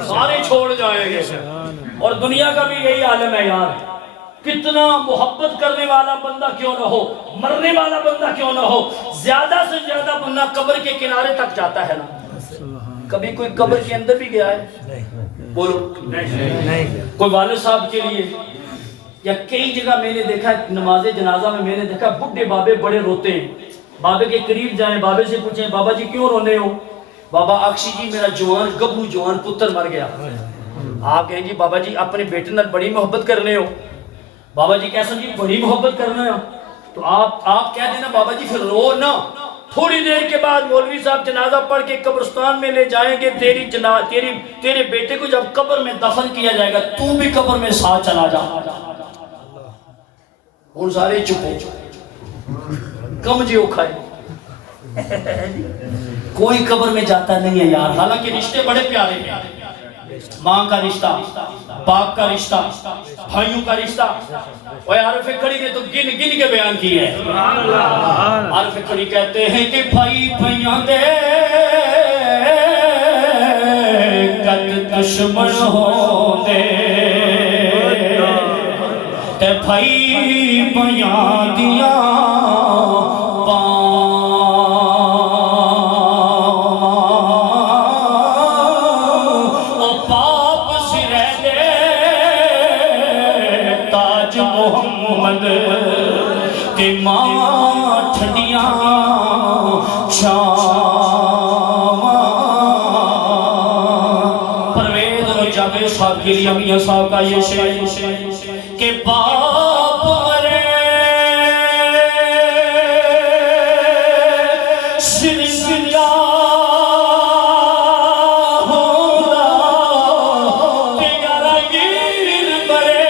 سارے چھوڑ جائیں گے۔ اور دنیا کا بھی یہی عالم ہے یار، کتنا محبت کرنے والا بندہ کیوں نہ ہو، مرنے والا بندہ کیوں نہ ہو، زیادہ سے زیادہ بندہ قبر کے کنارے تک جاتا ہے نا۔ کبھی کوئی قبر کے اندر بھی گیا ہے؟ بولو نہیں۔ کوئی والد صاحب کے لیے، یا کئی جگہ میں نے دیکھا نماز جنازہ میں نے دیکھا بڈھے بابے بڑے روتے ہیں، بابے کے قریب جائیں، بابے سے پوچھیں بابا جی کیوں رونے ہو؟ بابا اکشی جی میرا جوان گبو جوان پتر مر گیا۔ آپ کہیں جی بابا جی اپنے بیٹے نال بڑی محبت کرنے ہو؟ بابا جی کیسا جی بڑی محبت کرنا ہے؟ تو آپ کہہ دینا بابا جی پھر رو نا، تھوڑی دیر کے بعد مولوی صاحب جنازہ پڑھ کے قبرستان میں لے جائیں گے، تیرے بیٹے کو جب قبر میں دفن کیا جائے گا تو بھی قبر میں ساتھ چلا جا۔ اور سارے چپ ہو، کم جی کھائے، کوئی قبر میں جاتا نہیں ہے یار، حالانکہ رشتے بڑے پیارے ہیں، ماں کا رشتہ، باپ کا رشتہ، بھائیوں کا رشتہ۔ اور عارف کھڑی نے تو گن گن کے بیان کی ہے۔ عارف کھڑی کہتے ہیں کہ بھائی بھائیاں دے کت دشمن ہوں دے، تے بھائی بھائیاں دیا کے لیے میاں صاحب کا یہ شعر کہ باپ رے سنسیا ہوگا تیارا گیر برے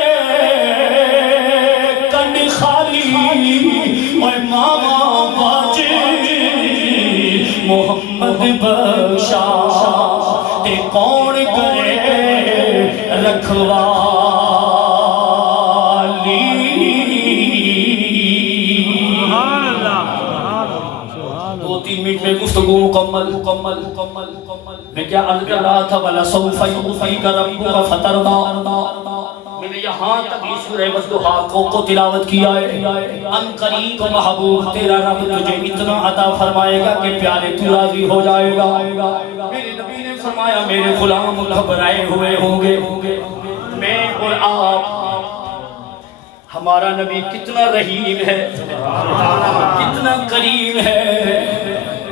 کنڈ خالی اور ماما باجی محمد بخشا تے کون کرے رکھوالی۔ دو تین منٹ میں گفتگو مکمل۔ میں کیا عرض کر رہا تھا وَلَسَوْفَ يُعْطِيكَ رَبُّكَ فَتَرْضَىٰ، میں نے یہاں تک یہ سورہ وَالضُّحَىٰ کو تلاوت کیا ہے۔ ان قریب محبوب تیرا رب تجھے اتنا عطا فرمائے گا کہ پیارے تو راضی ہو جائے گا۔ میرے نبی نے فرمایا میرے غلام گھبرائے ہوئے ہوں گے، میں اور آپ، ہمارا نبی کتنا رحیم ہے، کتنا کریم ہے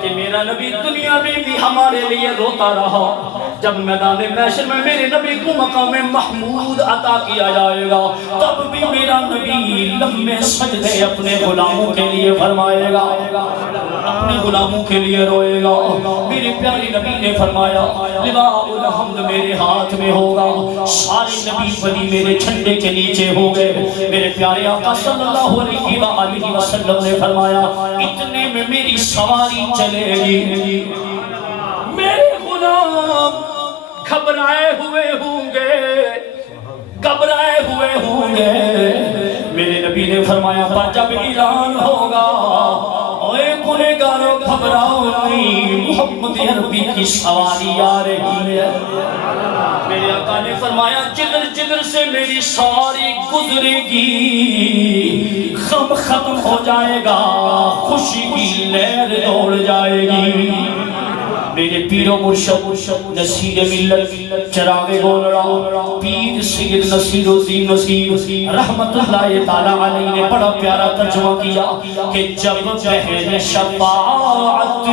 کہ میرا نبی دنیا میں بھی ہمارے لیے روتا رہا۔ جب میدان محشر میں میرے نبی کو مقام محمود عطا کیا جائے گا تب بھی میرا نبی لمبے سجدے اپنے غلاموں کے لیے فرمائے گا، اپنے غلاموں کے لیے روئے گا۔ میرے پیارے نبی نے فرمایا لواء الحمد میرے ہاتھ میں ہوگا، سارے نبی بنی میرے جھنڈے کے نیچے ہو گئے۔ میرے پیارے آقا صلی اللہ علیہ وآلہ وسلم نے فرمایا اتنے میں میری سواری چلے گی، میرے غلام گھبرائے ہوئے ہوں گے، گھبرائے ہوئے ہوں گے۔ میرے نبی نے فرمایا پر جب اعلان ہوگا اوے گنہگاروں گھبراؤ نہیں، محمد عربی کی سواری آ رہی ہے۔ میرے آقا نے فرمایا جدر جدر سے میری سواری گزرے گی، غم ختم ہو جائے گا، خوشی کی لہر دوڑ جائے گی۔ میرے پیر و مرشد نصیر ملت چراغ گولڑا پیر سید نصیر الدین نصیر رحمت اللہ تعالیٰ علیہ نے بڑا پیارا ترجمہ کیا کہ جب بہن شفاعت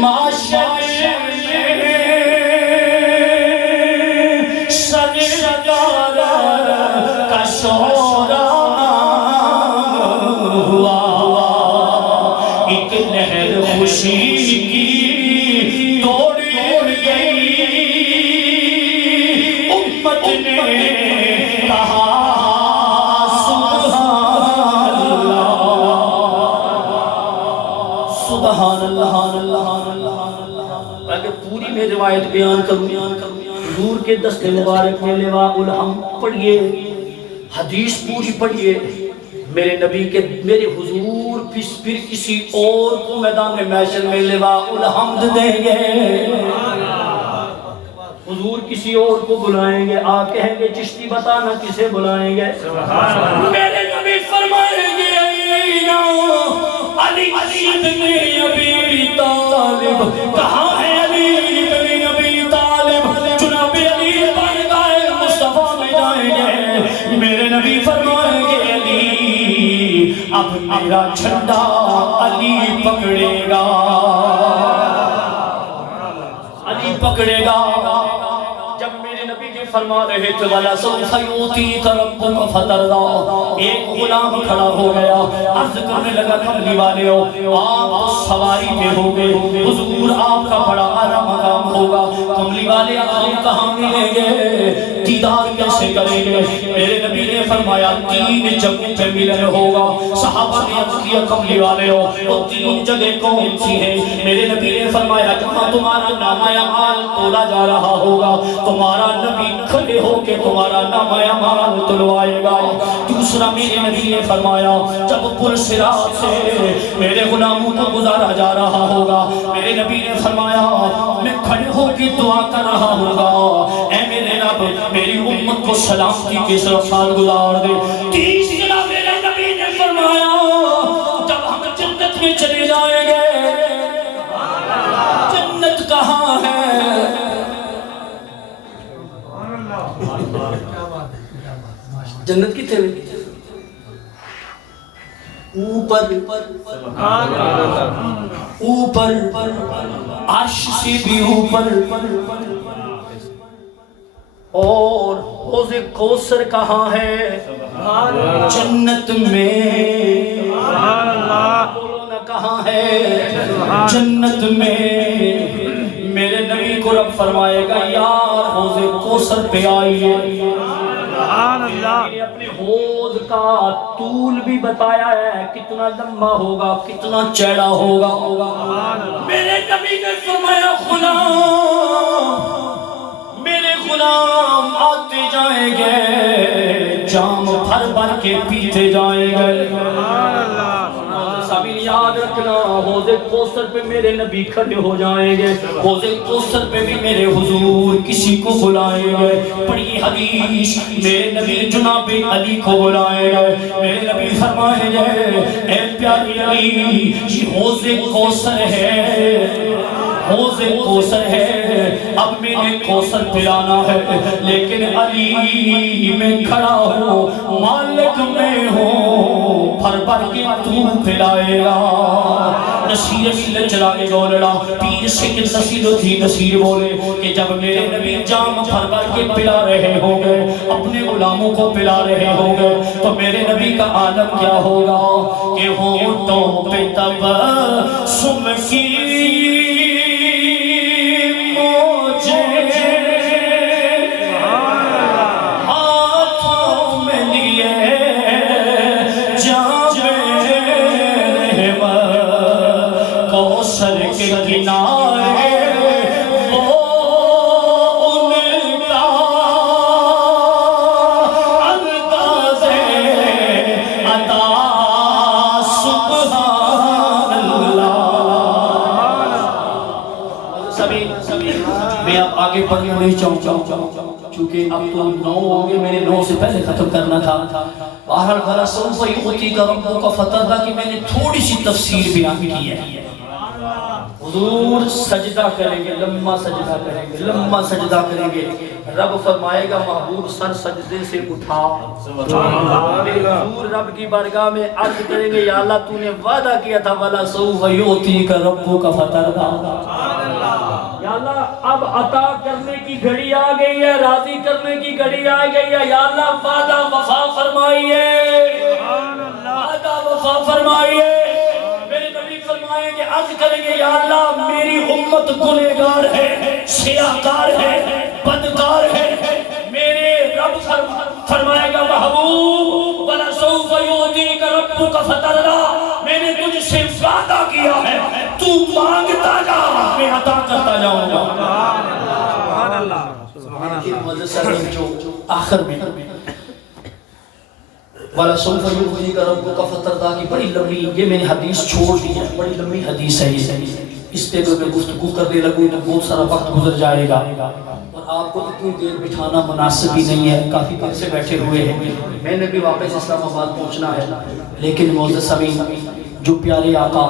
معاشر سرکار کا شورا ہوا، ایک لہر خوشی پوری میں روایت بیان کروں، حضور کے دست مبارک میں لواء الحمد پڑھئے، حدیث پوری پڑھئے، میرے نبی کے میرے حضور پھر کسی اور کو میدان محشر میں لواء الحمد دیں گے. حضور کسی اور کو بلائیں گے, آپ کہیں گے چشتی بتانا کسے بلائیں گے؟ میرے نبی فرمائیں گے علی ابن ابی طالب کہاں ہے؟ علی ابن ابی طالب جناب علی بارگاہ مصطفیٰ میں جائیں گے. میرے نبی فرمائیں گے علی اب میرا جھنڈا علی پکڑے گا, علی پکڑے گا. جب میرے نبی جی فرما رہے تھے والا سوف یؤتیک ربک فترضی, ایک غلام کھڑا ہو گیا عرض کرنے لگا کملی والے ہو آپ سواری پہ ہو گئے, حضور آپ کا بڑا اعلیٰ مقام ہوگا, کملی والے آپ کہاں ملیں گے, دیدار کیسے کریں گے؟ میرے نبی نے فرمایا 3 جگہوں پہ ملن ہوگا. صحابہ نے عرض کیا کملی والے ہو وہ 3 جگہ کون سی ہیں؟ میرے نبی نے فرمایا جہاں تمہارا نامہ اعمال تولا جا رہا ہوگا تمہارا نبی کھڑے ہو کے تمہارا نامہ اعمال تلوائے گا. دوسرا میرے نبی نے فرمایا جب پل صراط سے میرے غلاموں کو گزارا جا رہا ہوگا, میرے نبی نے فرمایا میں کھڑے ہو کے دعا کر رہا ہوگا اے میرے رب میری امت کو سلامتی کے سال گزار دے. تیسرا میرے نبی نے فرمایا جب ہم جنت میں چلے جائیں گے, جنت کہاں ہے؟ جنت کتنے میں؟ اوپر اوپر عرش سے بھی اوپر. اور حوض کوثر کہاں ہے؟ جنت میں. بولو نا کہاں ہے؟ جنت میں. میرے نبی کو رب فرمائے گا یار حوض کوثر پہ آئیے. اپنے حوض کا طول بھی بتایا ہے کتنا لمبا ہوگا کتنا چڑھا ہوگا. میرے نبی نے فرمایا میرے غلام آتے جائیں گے جام بھر بھر کے پیتے جائیں گے. سامین یاد رکھنا حوض کوثر پہ میرے نبی کھڑے ہو جائیں گے, حوض کوثر پہ بھی میرے حضور کسی کو بلائیں گے. پڑھی حدیث میرے نبی جناب علی کو بلائیں گے. میرے نبی فرمائیں گے اے پیاری علی یہ حوض کوثر ہے, حوض کوثر ہے, اب میں نے کوثر پلانا ہے لیکن علی میں کھڑا ہوں مالک میں ہوں بھر بھر کے تو پلائے گا. نصیر ملت چلا کے گولڑا پیر سکن نصیر تھی نصیر بولے کہ جب میرے نبی جام بھر بھر کے پلا رہے ہوں گے اپنے غلاموں کو پلا رہے ہوں گے تو میرے نبی کا عالم کیا ہوگا کہ ہونٹوں پہ تبسم کی آگے پڑھنا نہیں چاہوں چونکہ اب تو 9 ہو گئے, میں نے 9 سے پہلے ختم کرنا تھا. بہرحال بھلا سوف یؤتیک ربک فترضی کہ میں نے تھوڑی سی تفسیر بیان کی ہے. حضور سجدہ کریں گے, لمبا سجدہ کریں گے, لمبا سجدہ کریں گے. رب فرمائے گا محبوب سر سجدے سے اٹھا. حضور رب کی بارگاہ میں عرض کریں گے یا اللہ تو نے وعدہ کیا تھا وَلَا سَوْفَ يُؤْتِيكَ رَبُّكَ فَتَرْضَىٰ. یا اللہ اب عطا کرنے کی گھڑی آ گئی ہے, راضی کرنے کی گھڑی آ گئی ہے. یا اللہ وعدہ وفا فرمائیے, وعدہ وفا فرمائیے. میرے نبی فرمائیں گے عرض کریں گے یا اللہ میری امت گنہگار ہے, سیاہکار ہے, بدکار ہے. میرے رب فرمائے گا محبوب وَلَا سَوْفَ يُؤْتِيكَ رَبُّكَ فَتَرْضَىٰ. میں نے تجھ سے وعدہ کیا ہے تو مانگتا جا میں عطا کرتا جاؤں گا. سبحان اللہ. آخر میں وَلَسَوْفَ يُعْطِيكَ رَبُّكَ فَتَرْضَىٰ کی بڑی لمبی، یہ میں نے حدیث چھوڑ دی ہے، بڑی لمبی حدیث ہے یہ، اس پہ میں گفتگو کرنے لگوں تو بہت سارا وقت گزر جائے گا اور آپ کو اتنی دیر بٹھانا مناسب ہی نہیں ہے، کافی دیر سے بیٹھے ہوئے ہیں، میں نے بھی واپس اسلام آباد پہنچنا ہے، لیکن معزز سامعین جو پیارے آقا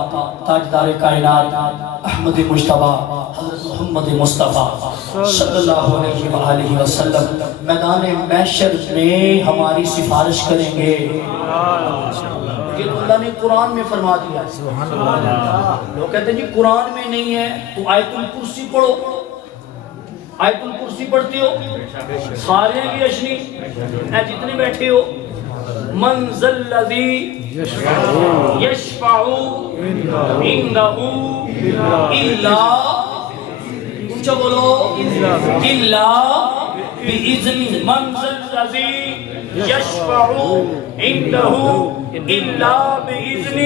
تاجدار کائنات احمد مجتبیٰ حضرت محمد مصطفیٰ صلی اللہ علیہ وآلہ وسلم میدان محشر میں ہماری سفارش کریں گے، یہ تو اللہ نے قرآن میں فرما دیا ہے۔ لوگ کہتے ہیں جی قرآن میں نہیں ہے تو آیت الکرسی پڑھو، آیت الکرسی پڑھتے ہو سارے کی اشنی اے جتنے بیٹھے ہو، من ذا الذی یشفع عنده الا، اونچا بولو، الا باذن، من ذا الذی یشفع عنده الا باذن،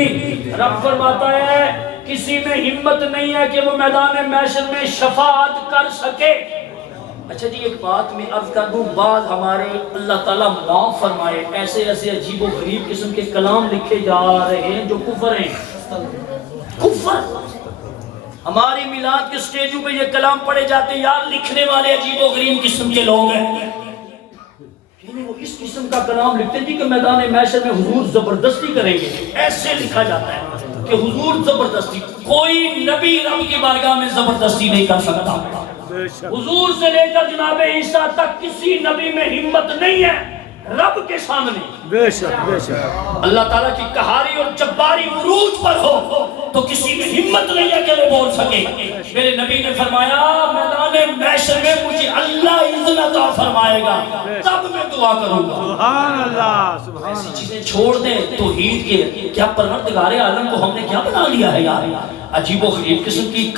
رب فرماتا ہے کسی میں ہمت نہیں ہے کہ وہ میدان محشر میں شفاعت کر سکے۔ اچھا جی ایک بات میں عرض کر دوں، بعض ہمارے اللہ تعالیٰ معاف فرمائے ایسے ایسے عجیب و غریب قسم کے کلام لکھے جا رہے ہیں جو کفر ہیں، کفر۔ ہماری میلاد کے سٹیجوں پہ یہ کلام پڑھے جاتے ہیں، یار لکھنے والے عجیب و غریب قسم کے لوگ ہیں، وہ اس قسم کا کلام لکھتے ہیں جی کہ میدان محشر میں حضور زبردستی کریں گے، ایسے لکھا جاتا ہے کہ حضور زبردستی، کوئی نبی رب کی بارگاہ میں زبردستی نہیں کر سکتا، حضور سے لے کر جناب عیسیٰ تک کسی نبی میں ہمت نہیں ہے رب کے سامنے، بے شک بے شک اللہ تعالیٰ کی قہاری اور جباری عروج پر ہو تو کسی میں ہمت نہیں ہے کہ وہ بول سکے۔ میرے نبی نے فرمایا میدان محشر میں مجھے اللہ اذن عطا فرمائے گا تب میں دعا کروں گا۔ سبحان اللہ، ایسی چیزیں چھوڑ دیں توحید کے، کیا پروردگار عالم کو ہم نے کیا بنا لیا ہے یار، عجیب و غریب قسم کی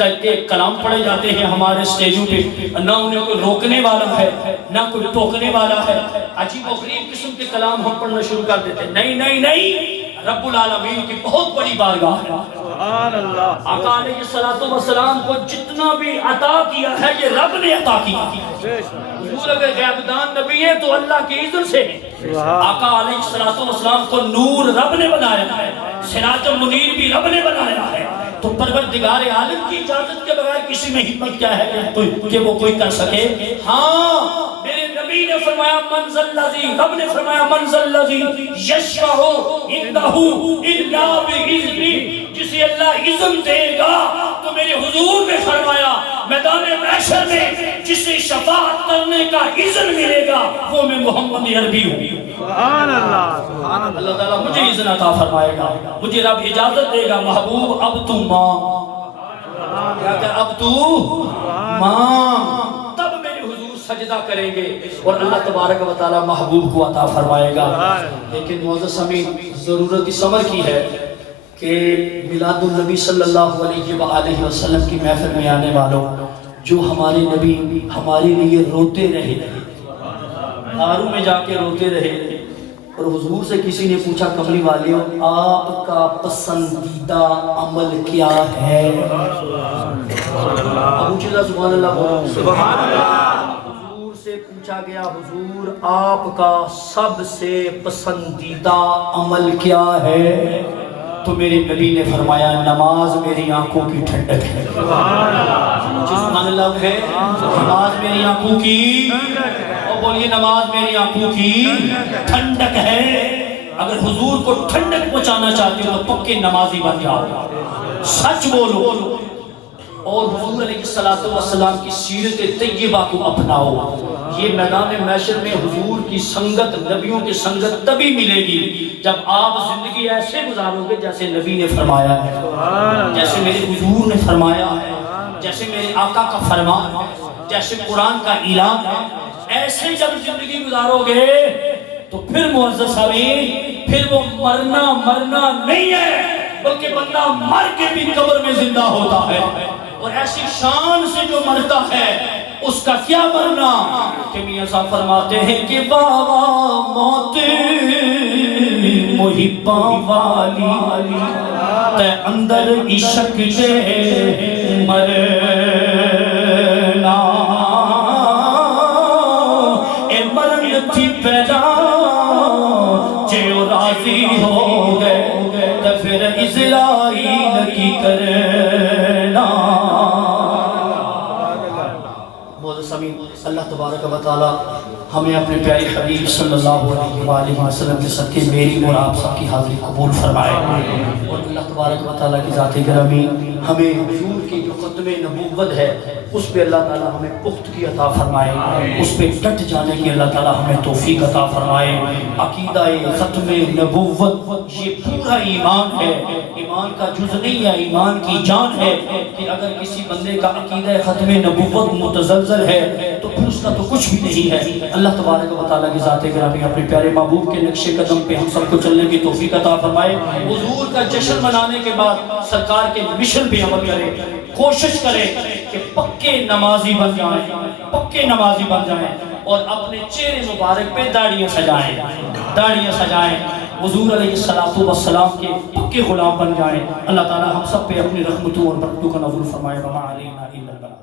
کلام پڑھے جاتے ہیں ہمارے سٹیجوں پہ، نہ انہیں کوئی روکنے والا ہے نہ کوئی ٹوکنے والا ہے، عجیب و غریب قسم کے کلام ہم پڑھنا شروع کر دیتے ہیں۔ نہیں نہیں نہیں، رب العالمین کی بہت بڑی بارگاہ ہے، سبحان اللہ، آقا علیہ السلام کو جتنا بھی عطا کیا ہے یہ رب نے عطا کیا، حضور اگر غیب دان نبی ہے تو اللہ کی اذن سے، آقا علیہ السلام کو نور رب نے بنایا ہے، سراج منیر بھی رب نے بنایا ہے، تو پروردگار عالم کی اجازت کے بغیر کسی میں ہمت کیا ہے کہ وہ کوئی کر سکے؟ ہاں میرے نبی نے فرمایا منزل الذی، رب نے فرمایا منزل الذی یشفع عنده الا باذن، جسے اللہ اذن دے گا تو میرے حضور نے فرمایا میدان محشر میں جسے شفاعت کرنے کا اذن ملے گا وہ میں محمد عربی ہوں۔ سبحان اللہ، سبحان اللہ، اللہ تعالیٰ مجھے اذن عطا فرمائے گا، مجھے رب اجازت دے گا، محبوب اب تو مانگ، کیا کہ اب تو مانگ، تب میرے حضور سجدہ کریں گے اور اللہ تبارک و تعالیٰ محبوب کو عطا فرمائے گا۔ لیکن معزز سامعین ضرورت اس امر کی ہے کہ میلاد النبی صلی اللہ علیہ وآلہ وسلم کی محفل میں آنے والوں، جو ہمارے نبی ہمارے لیے روتے رہے، غاروں میں جا کے روتے رہے، اور حضور سے کسی نے پوچھا کملی والیوں آپ کا پسندیدہ عمل کیا ہے؟ ابو چیزہ سبحان اللہ بولو، سبحان اللہ، حضور سے پوچھا گیا حضور آپ کا سب سے پسندیدہ عمل کیا ہے؟ تو میرے نبی نے فرمایا نماز میری آنکھوں کی ٹھنڈک ہے، سبحان اللہ ہے، نماز میری آنکھوں کی، اور بولیے نماز میری آنکھوں کی ٹھنڈک ہے۔ اگر حضور کو ٹھنڈک پہنچانا چاہتے ہو تو پکے نمازی بن جاؤ، سچ بولو، اور حضور علیہ السلام کی سیرت طیبہ کو اپناؤ۔ یہ میدان محشر میں حضور کی سنگت، نبیوں کی سنگت تبھی ملے گی جب آپ زندگی ایسے گزارو گے جیسے نبی نے فرمایا ہے، جیسے میرے حضور نے فرمایا ہے، جیسے میرے آقا کا فرمان ہے، جیسے قرآن کا اعلان ہے، ایسے جب زندگی گزارو گے تو پھر معزز سامعین پھر وہ مرنا نہیں ہے بلکہ بندہ مر کے بھی قبر میں زندہ ہوتا ہے، اور ایسی شان سے جو مرتا ہے اس کا کیا مرنا کہ میاں صاحب فرماتے ہیں کہ بابا موت محباں والی تے اندر عشق دے مرنا، اے مرن تھی پیدا جے ازدلائی کی کرنا. سمین اللہ تبارک و تعالی ہمیں اپنے پیارے حبیب صلی اللہ علیہ وآلہ وسلم کے صدقے میری اور آپ سب کی حاضری قبول فرمائے. اور اللہ تبارک و تعالی کی ذات گرامی ہمیں حضور کی جو ختم نبوت ہے اس پہ اللہ تعالی ہمیں پختگی عطا فرمائے, اس پہ ڈٹ جانے کی اللہ تعالی ہمیں توفیق عطا فرمائے. عقیدہ ختم نبوت یہ پورا ایمان ہے, ایمان کا جز نہیں ہے, ایمان کی جان ہے کہ اگر کسی بندے کا عقیدہ ختم نبوت متزلزل ہے تو پھر اس کا تو کچھ بھی نہیں ہے. اللہ تبارک و تعالیٰ کی ذات گرامی اپنے پیارے محبوب کے نقش قدم پہ ہم سب کو چلنے کی توفیق عطا فرمائے. حضور کا جشن منانے کے بعد سرکار کے مشن پہ عمل کرے, کوشش کرے کہ پکے نمازی بن جائیں, پکے نمازی بن جائیں اور اپنے چہرے مبارک پہ داڑیاں سجائیں, داڑیاں سجائیں, حضور علیہ السلام کے پکے غلام بن جائیں. اللہ تعالیٰ ہم سب پہ اپنی رحمتوں اور برکتوں کا نزول فرمائے. وما علینا الا البلاغ.